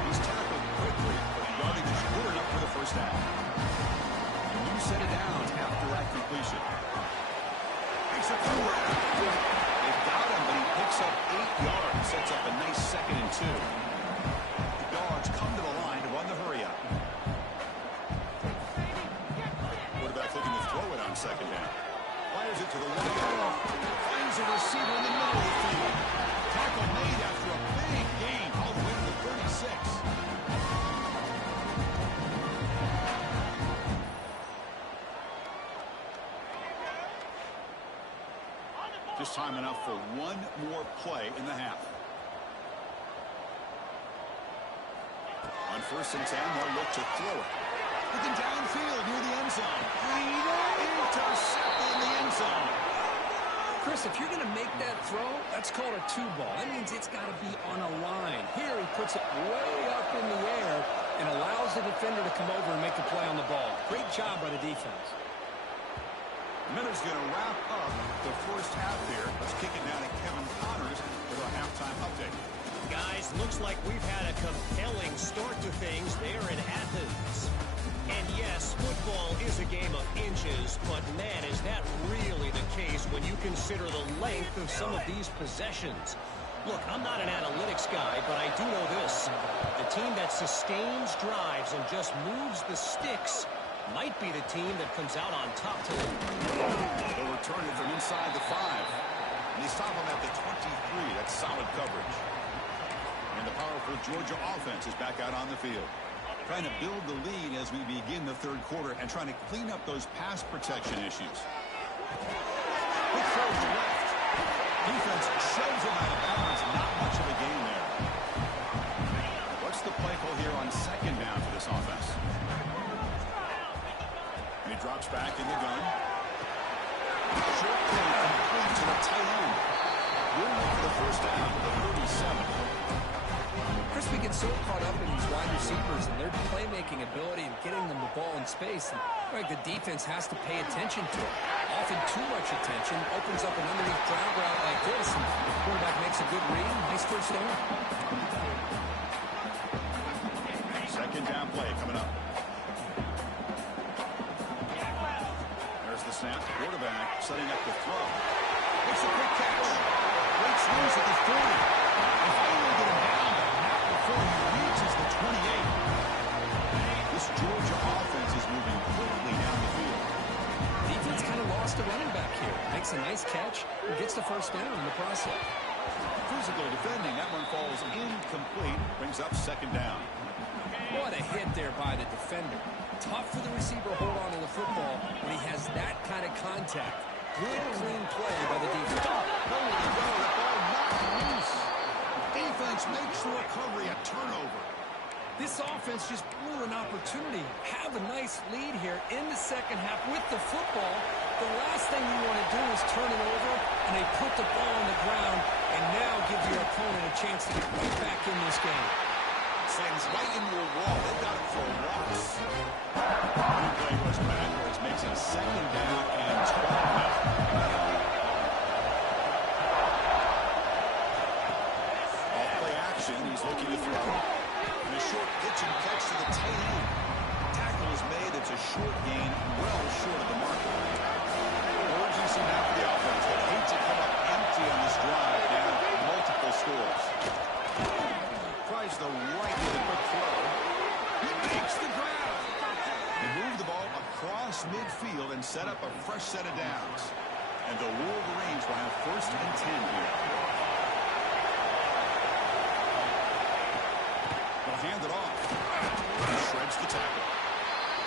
He's tackled quickly, but the yardage is good enough for the 1st down. A new set of downs after that completion. Makes a throw. They've got him, but he picks up 8 yards, sets up a nice 2nd and 2. The Dogs come to the line to run the hurry up. Quarterback looking to throw it on 2nd down. Fires it to the right. Finds a receiver in the middle of the field. Tackle made after a big gain all the way to the 36. Just time enough for one more play in the half. On 1st and 10, they'll look to throw it. Looking downfield near the end zone. Intercepted in the end zone. Chris, if you're going to make that throw, that's called a 2-ball. That means it's got to be on a line. Here he puts it way up in the air and allows the defender to come over and make the play on the ball. Great job by the defense. Miller's going to wrap up the 1st half here. Let's kick it down to Kevin Connors with our halftime update. Guys, looks like we've had a compelling start to things there in Athens. And yes, football is a game of inches, but man, is that really the case when you consider the length of some of these possessions. Look, I'm not an analytics guy, but I do know this. The team that sustains drives and just moves the sticks might be the team that comes out on top today. They'll return it from inside the 5. And they stop him at the 23. That's solid coverage. And the powerful Georgia offense is back out on the field. Trying to build the lead as we begin the 3rd quarter and trying to clean up those pass protection issues. Quick throw to the left. Defense shoves him out of bounds. Not much of a gain there. What's the play call here on 2nd down for this offense? And he drops back in the gun. Short play complete to the tight end. We're in for the 1st down to the 37. Chris, we get so caught up in these wide receivers and their playmaking ability and getting them the ball in space. And the defense has to pay attention to it. Often too much attention opens up an underneath ground route like this, and the quarterback makes a good read. Nice 1st down. 2nd down play coming up. There's the snap. Quarterback setting up the throw. Makes a quick catch. Breaks loose at the 40. And finally get him down, but not before he reaches the 28. This Georgia offense is moving quickly down the field. Defense kind of lost a running back here. Makes a nice catch and gets the 1st down in the process. Physical defending. That one falls incomplete. Brings up 2nd down. What a hit there by the defender. Tough for the receiver to hold on to the football when he has that kind of contact. Good, clean play by the defense. Nowhere to go. The ball knocked loose. Defense makes the recovery a turnover. This offense just blew an opportunity. Have a nice nice lead here in the second half with the football. The last thing you want to do is turn it over, and they put the ball on the ground and now give your opponent a chance to get right back in this game. Slings right into a wall. They've got it for a loss. Replay goes backwards, makes it a second down and 12 now. Off play action, he's looking to throw. And a short pitch and catch to the tight end. Tackle is made. It's a short gain, well short of the marker. Urgency now for the offense. They hate to come up empty on this drive. Now multiple scores. Tries the right with a quick throw. He makes the grab. They move the ball across midfield and set up a fresh set of downs. And the Wolverines will have 1st and 10 here. They'll hand it off. Shreds the tackle.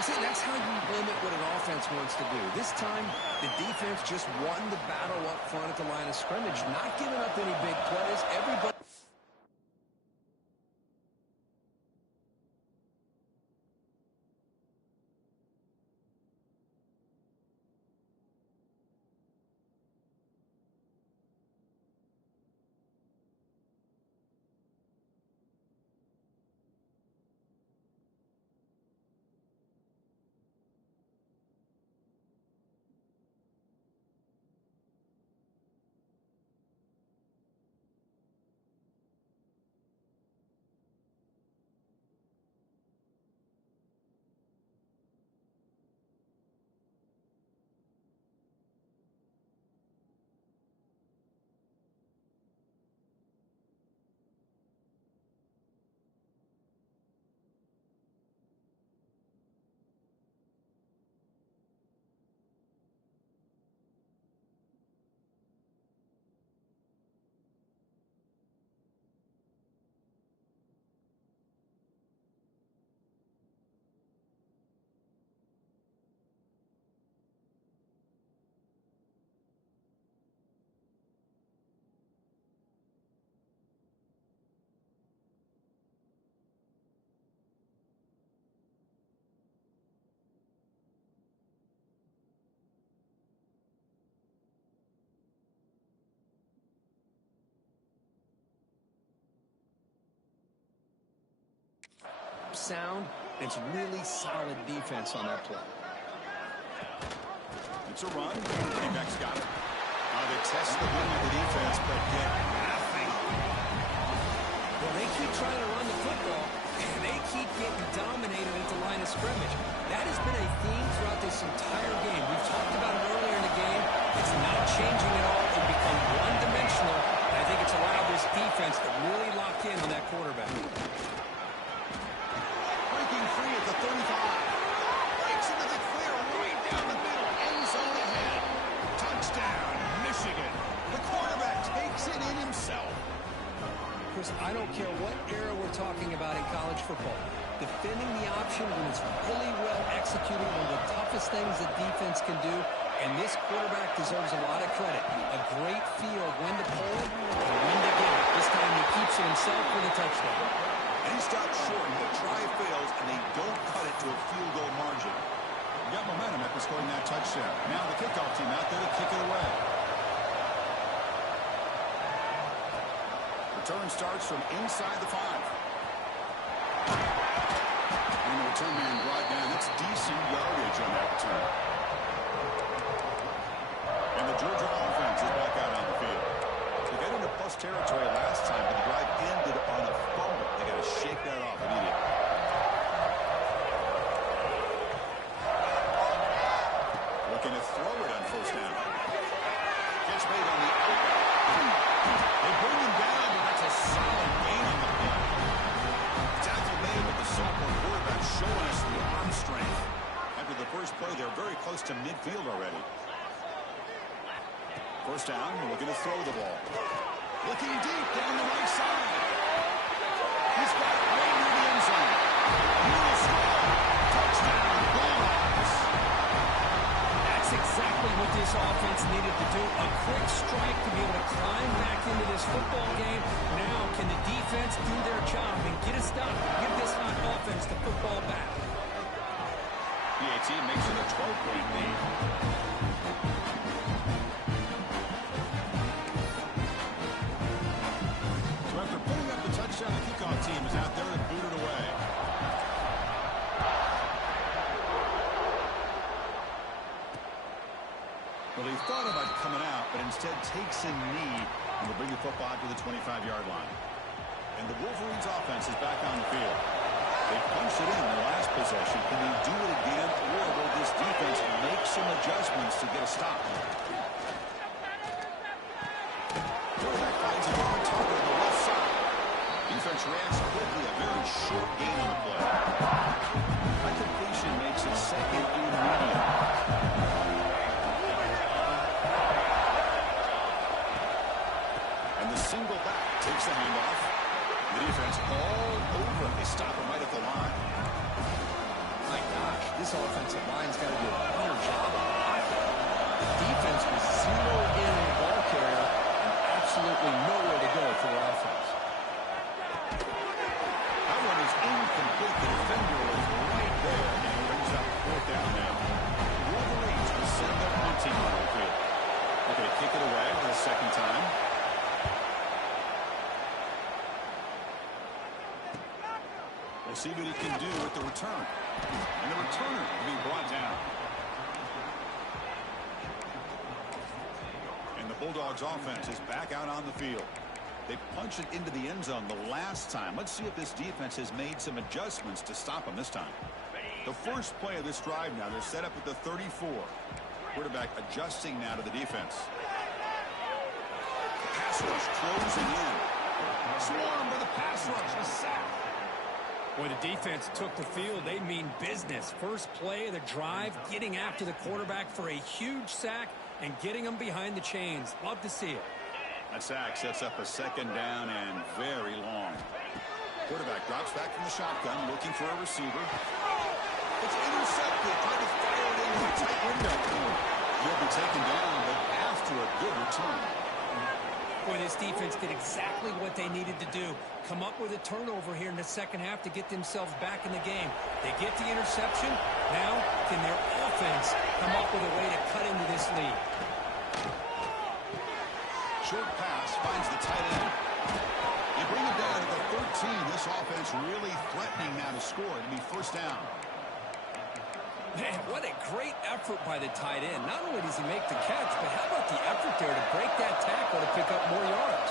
See, that's how you limit what an offense wants to do. This time, the defense just won the battle up front at the line of scrimmage, not giving up any big plays. Everybody... sound. It's really solid defense on that play. It's a run. Running back's got it. They test the win of the defense, but get nothing. Well, they keep trying to run the football, and they keep getting dominated at the line of scrimmage. That has been a theme throughout this entire game. We've talked about it earlier in the game. It's not changing at all. It's become one-dimensional, and I think it's allowed this defense to really lock in on that quarterback. Breaking free at the 35. Breaks into the clear right down the middle. End zone ahead. Touchdown, Michigan. The quarterback takes it in himself. Chris, I don't care what era we're talking about in college football. Defending the option when it's really well executed, one of the toughest things the defense can do, and this quarterback deserves a lot of credit. A great feel of when to pull it and when to get it. This time he keeps it himself for the touchdown. And he stops short, the try fails, and they don't cut it to a field goal margin. Got momentum after scoring that touchdown. Now the kickoff team out there to kick it away. Return starts from inside the 5. And the return man brought down. That's decent yardage on that return. And the Georgia offense is back out on the field. They got into plus territory last time, but the drive ended on a fumble. They got to shake that off immediately. Looking to throw it on first down. Catch made on the outlet. They bring him down, but that's a solid gain on the play. Tackle made, but the sophomore quarterback showing us the arm strength. After the first play, they're very close to midfield already. First down, looking to throw the ball. Looking deep down the right side. He's got it right near the end zone. He'll score. Touchdown, Bulldogs. That's exactly what this offense needed to do. A quick strike to be able to climb back into this football game. Now, can the defense do their job and get a stop? Give this hot offense the football back. team makes it a 12-point lead. So after putting up the touchdown, the kickoff team is out there to boot it away. Well, he thought about coming out, but instead takes a knee and will bring the football out to the 25-yard line. And the Wolverines' offense is back on the field. They punched it in the last possession. Can they do it again, or will this defense make some adjustments to get a stop? Quarterback finds a open target on the left side. Defense reacts quickly. A very short gain on the play. That completion makes it second and medium. And the single back takes the handoff. The defense all over him. They stop him right at the line. My gosh, this offensive line's got to do a better job of blocking. The defense was zeroed in on the ball carrier and absolutely nowhere to go for their offense. That one is incomplete. The defender was right there, and he brings up fourth down now. The Wolverines will send their punting on the field. They're going to kick it away for the second time. We'll see what he can do with the return. And the returner will be brought down. And the Bulldogs offense is back out on the field. They punched it into the end zone the last time. Let's see if this defense has made some adjustments to stop them this time. The first play of this drive now, they're set up at the 34. Quarterback adjusting now to the defense. The pass rush closing in. Swarm by the pass rush. A sack. Boy, the defense took the field. They mean business. First play of the drive, getting after the quarterback for a huge sack and getting him behind the chains. Love to see it. That sack sets up a second down and very long. Quarterback drops back from the shotgun, looking for a receiver. It's intercepted. Trying to fire it into a tight window. He'll be taken down, but after a good return. Boy, this defense did exactly what they needed to do. Come up with a turnover here in the second half to get themselves back in the game. They get the interception. Now, can their offense come up with a way to cut into this lead? Short pass finds the tight end. They bring it down to the 13. This offense really threatening now to score. It'll be first down. Man, what a great effort by the tight end. Not only does he make the catch, but how about the effort there to break that tackle to pick up more yards?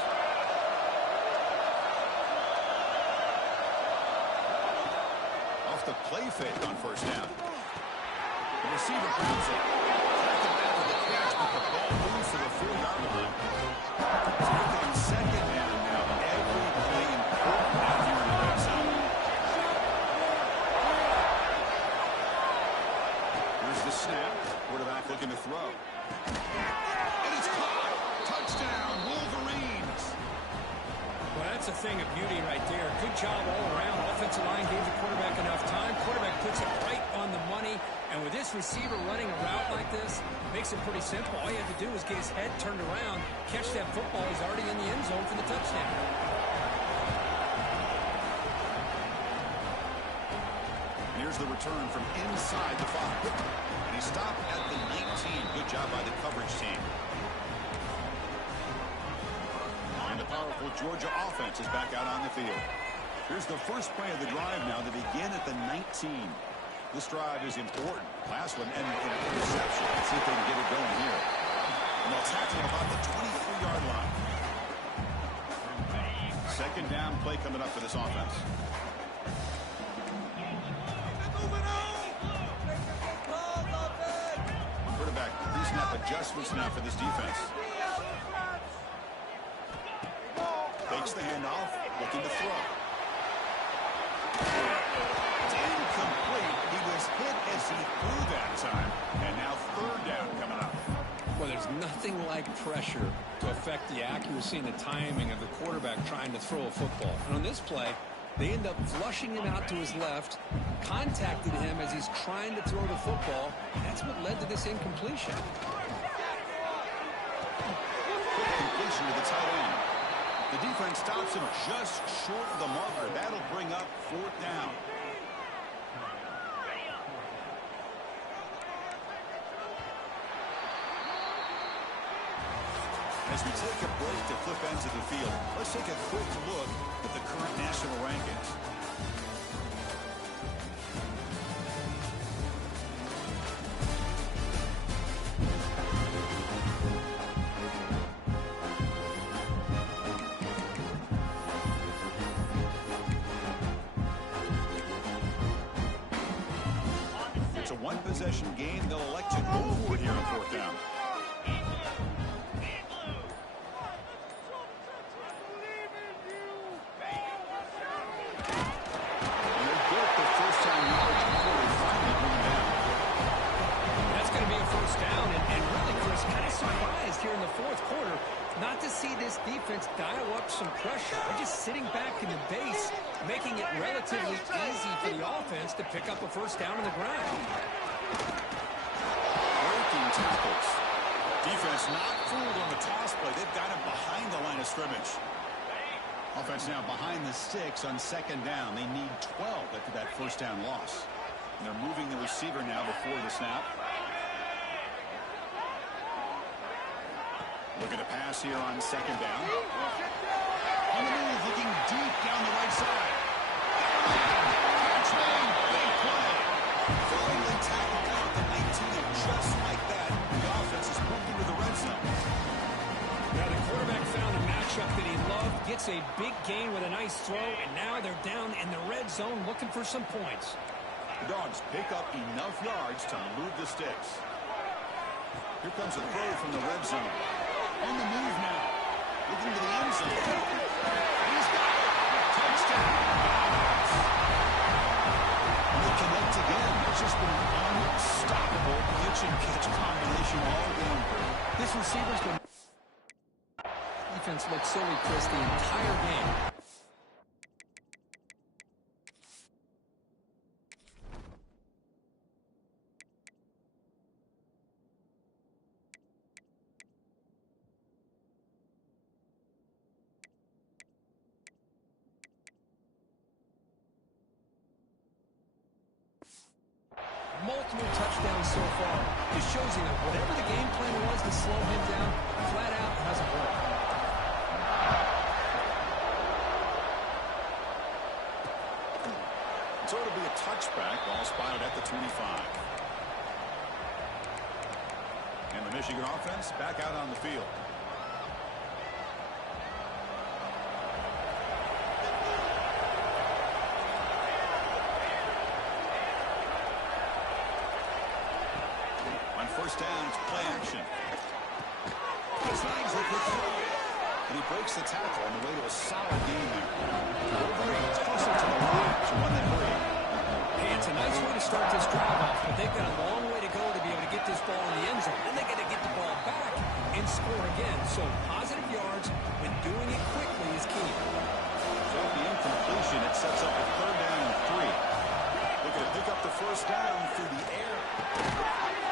Off the play fake on first down. The receiver grabs it. Tackle after the catch, but the ball moves to the 4-yard line. So here comes second down now. Every play important out here in the red zone. Here's the snap. Quarterback looking to throw. And it's caught. Touchdown, Wolverines. Well, that's a thing of beauty right there. Good job all around. Offensive line gave the quarterback enough time. Quarterback puts it right on the money. And with this receiver running a route like this, makes it pretty simple. All you have to do is get his head turned around, catch that football. He's already in the end zone for the touchdown. Here's the return from inside the 5. And he stopped at the 19. Good job by the coverage team. And the powerful Georgia offense is back out on the field. Here's the first play of the drive now to begin at the 19. This drive is important. Last one ended in an interception. Let's see if they can get it going here. And they'll tackle him about the 23-yard line. Second down play coming up for this offense. Quarterback pre-snap adjustments now for this defense. Takes the handoff, looking to throw. It's incomplete. He was hit as he threw that time. And now third down coming up. Well, there's nothing like pressure to affect the accuracy and the timing of the quarterback trying to throw a football. And on this play, they end up flushing him out to his left, contacted him as he's trying to throw the football. That's what led to this incompletion. Quick completion to the tight end. The defense stops him just short of the marker. That'll bring up fourth down. As we take a break to flip ends of the field, let's take a quick look at the current national rankings. It's a one-possession game. They'll elect to go for it here on fourth down. Not to see this defense dial up some pressure. They're just sitting back in the base, making it relatively easy for the offense to pick up a first down on the ground. Breaking tackles. Defense not fooled on the toss play. They've got him behind the line of scrimmage. Offense now behind the 6 on second down. They need 12 after that first down loss. And they're moving the receiver now before the snap. Looking to pass here on second down. On the move, looking deep down the right side. Catch made, big play. Firmly tackled out at the 19, and just like that, the offense is moved into the red zone. Now the quarterback found a matchup that he loved, gets a big gain with a nice throw, and now they're down in the red zone looking for some points. The Dogs pick up enough yards to move the sticks. Here comes a throw from the red zone. On the move now. Looking to the end zone. He's got it. Touchdown. And they connect again. It's just been an unstoppable pitch and catch combination all game. This receiver's been... Defense looked silly, Chris, the entire game. Multiple touchdowns so far. Just shows you that whatever the game plan was to slow him down, flat out hasn't worked. So it'll be a touchback. Ball spotted at the 25. And the Michigan offense back out on the field. First down, it's play action. His legs look good throw. And he breaks the tackle on the way to a solid game there. Wolverine toss it to the line to run that break. Hey, it's a nice way to start this drive off, but they've got a long way to go to be able to get this ball in the end zone. Then they got to get the ball back and score again. So positive yards when doing it quickly is key. So the incompletion, it sets up a third down and 3. Looking to pick up the first down through the air.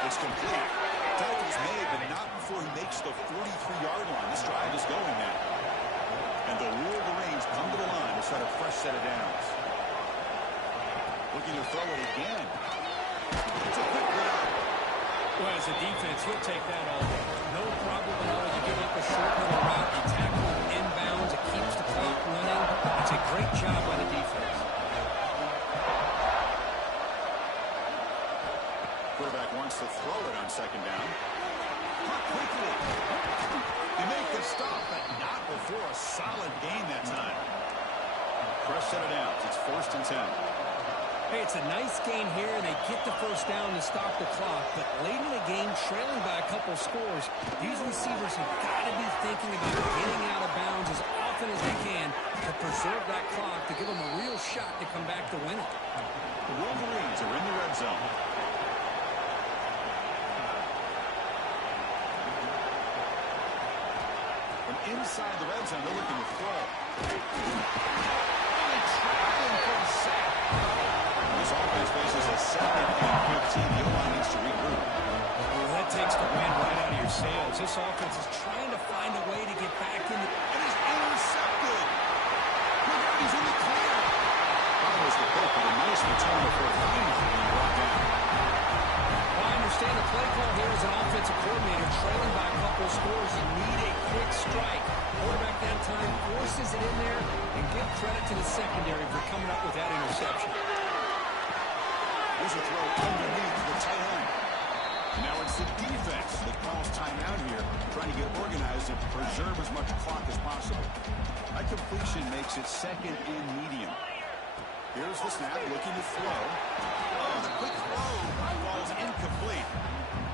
It's complete. Tackle's made, but not before he makes the 43-yard line. This drive is going now. And the Wolverines come to the line to set a fresh set of downs. Looking to throw it again. It's a quick grab. Well, as a defense, he'll take that all day. No problem at all. You give up a short little route, you tackle him inbounds, it keeps the clock running. It's a great job by the defense. Quarterback wants to throw it on second down. Caught quickly. They make the stop, but not before a solid gain that time. Fresh set of downs. It's first and 10. Hey, it's a nice gain here. They get the first down to stop the clock, but late in the game, trailing by a couple scores, these receivers have got to be thinking about getting out of bounds as often as they can to preserve that clock, to give them a real shot to come back to win it. The Wolverines are in the red zone. Inside the red zone, they're looking to throw. Only traveling for a sack. This offense faces a 2nd and 15. The O-line needs to regroup. Well, that takes the wind right out of your sails. This offense is trying to find a way to get back in. And he's intercepted. Look out, he's in the clear. That was the pick, but a nice return before finally being brought down. Well, I understand the play call here as an offensive coordinator, trailing by a couple of scores. You need a quick to the secondary for coming up with that interception. Here's a throw underneath the tight end. Now it's the defense that calls timeout here, trying to get organized and preserve as much clock as possible. That completion makes it second and medium. Here's the snap, looking to throw. Oh, the quick throw falls incomplete.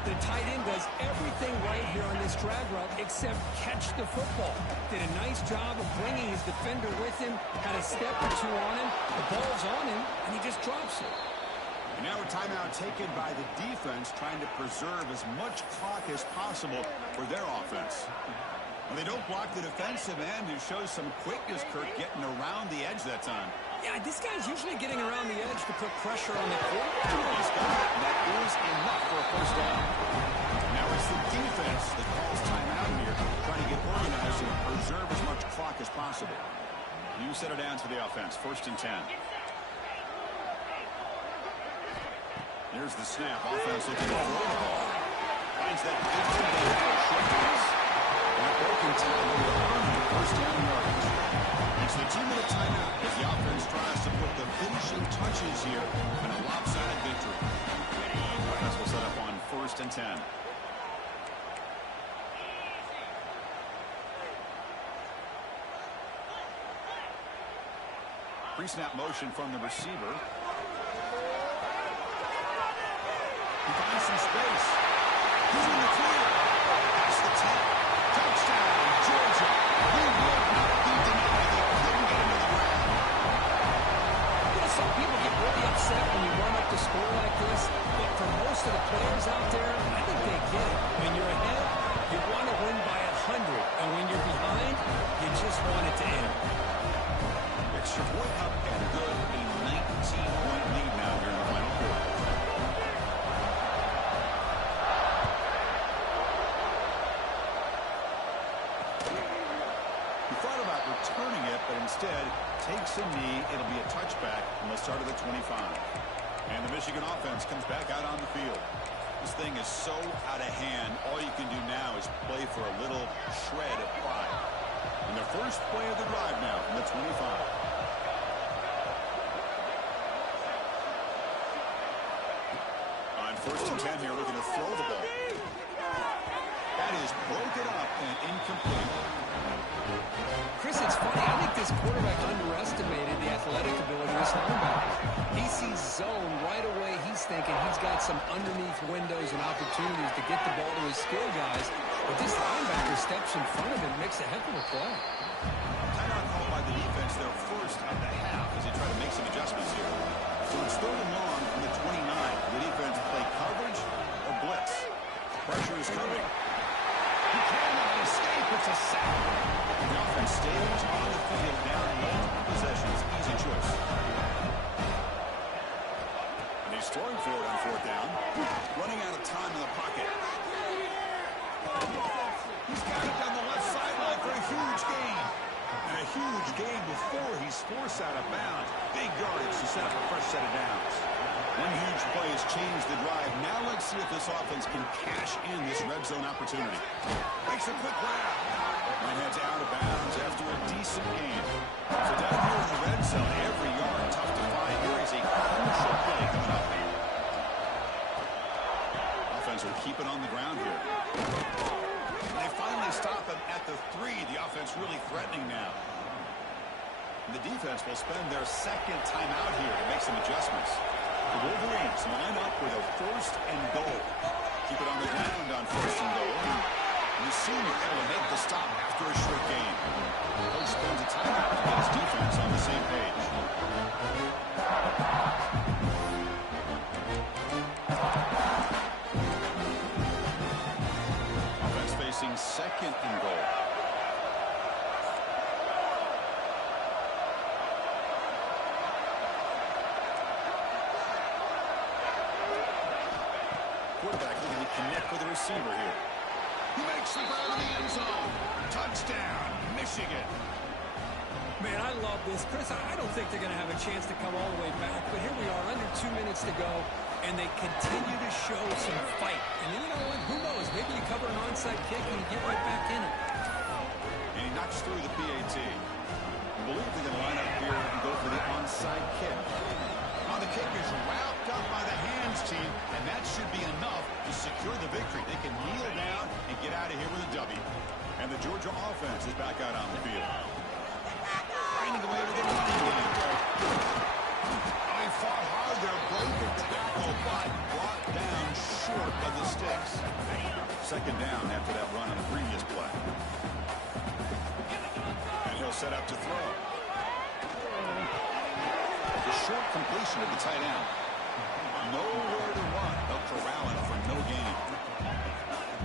The tight end does everything right here on this drag route except catch the football. Did a nice job of bringing his defender with him, had a step or two on him, the ball's on him, and he just drops it. And now a timeout taken by the defense, trying to preserve as much clock as possible for their offense. Well, they don't block the defensive end, who shows some quickness, Kirk, getting around the edge that time. Yeah, this guy's usually getting around the edge to put pressure on the quarterback. He's got it, and that is enough for a first down. Now it's the defense that calls timeout here, trying to get organized and preserve as much clock as possible. You set it down to the offense, 1st and 10. Here's the snap. Offense looking to throw the ball. Finds that big window for a short pass. And a broken tackle will earn him first down yardage. It's the 2-minute timeout as the offense tries to put the finishing touches here in a lopsided victory. Offense will set up on 1st and 10. Pre-snap motion from the receiver. He finds some space. He's in the clear. That's the 10. Touchdown, Georgia. He will not be denied. They couldn't get him to the ground. You know, some people get really upset when you run up the score like this, but for most of the players out there, I think they get it. When you're ahead, you want to win by 100, and when you're behind, you just want it to end. Extra point up and good. A 19-point lead now here in the final quarter. Thought about returning it, but instead takes a knee. It'll be a touchback from the start of the 25. And the Michigan offense comes back out on the field. This thing is so out of hand. All you can do now is play for a little shred of pride. And the first play of the drive now from the 25. On 1st and 10 here, looking to throw the ball. That is broken up and incomplete. Chris, it's funny. I think this quarterback underestimated the athletic ability of this linebacker. He sees zone right away. He's thinking he's got some underneath windows and opportunities to get the ball to his skill guys. But this linebacker steps in front of him, makes a heck of a play. Timeout called by the defense, their first of the half, as they try to make some adjustments here. So it's 3rd and long from the 29. The defense play coverage or blitz. Pressure is coming. He cannot escape. It's a sack. The offense stays on the field down multiple possessions. Easy choice. And he's throwing for it on 4th down. Running out of time in the pocket. He's got it down the left sideline for a huge gain. And a huge gain before he's forced out of bounds. Big yardage to set up a fresh set of downs. One huge play has changed the drive. Now let's see if this offense can cash in this red zone opportunity. Makes a quick grab. And heads out of bounds after a decent gain. So down here in the red zone, every yard tough to find. Here is a crucial play coming up. Offense will keep it on the ground here. They finally stop him at the 3. The offense really threatening now. And the defense will spend their 2nd timeout here to make some adjustments. The Wolverines line up with a 1st and goal. Keep it on the ground on 1st and goal. And the senior able to make the stop after a short gain. Coach spends a timeout to get his defense on the same page. Offense facing 2nd and goal. Quarterback looking to connect with the receiver here. He makes the grab in the end zone. Touchdown, Michigan. Man, I love this. Chris, I don't think they're going to have a chance to come all the way back, but here we are, under 2 minutes to go, and they continue to show some fight. And then, you know what? Who knows? Maybe you cover an onside kick and you get right back in it. And he knocks through the PAT. believe they're going to line up here and go for the onside kick. Now the kick is wrapped up by the hands team, and that should be enough to secure the victory. They can kneel down and get out of here with a W. And the Georgia offense is back out on the field. Finding a way with the running game. He fought hard there, broke the tackle, but brought down short of the sticks. Second down after that run on the previous play. And he'll set up to throw. The short completion to the tight end. Nowhere to run. They'll corral him for no gain.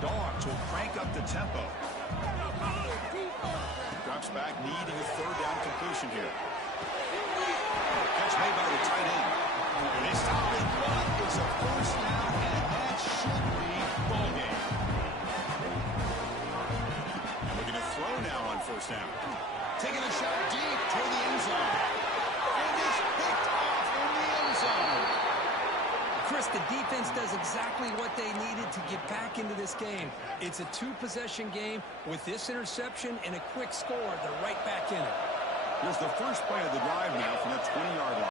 Dogs will crank up the tempo. Drops back, needing a third down completion here. Catch made by the tight end. They stop and run. It's a first down, and that should be ball game. And looking to throw now on first down. Taking a shot deep toward the end zone. And it's picked off in the end zone. Chris, the defense does exactly what they needed to get back into this game. It's a two-possession game. With this interception and a quick score, they're right back in it. Here's the first play of the drive now from the 20-yard line.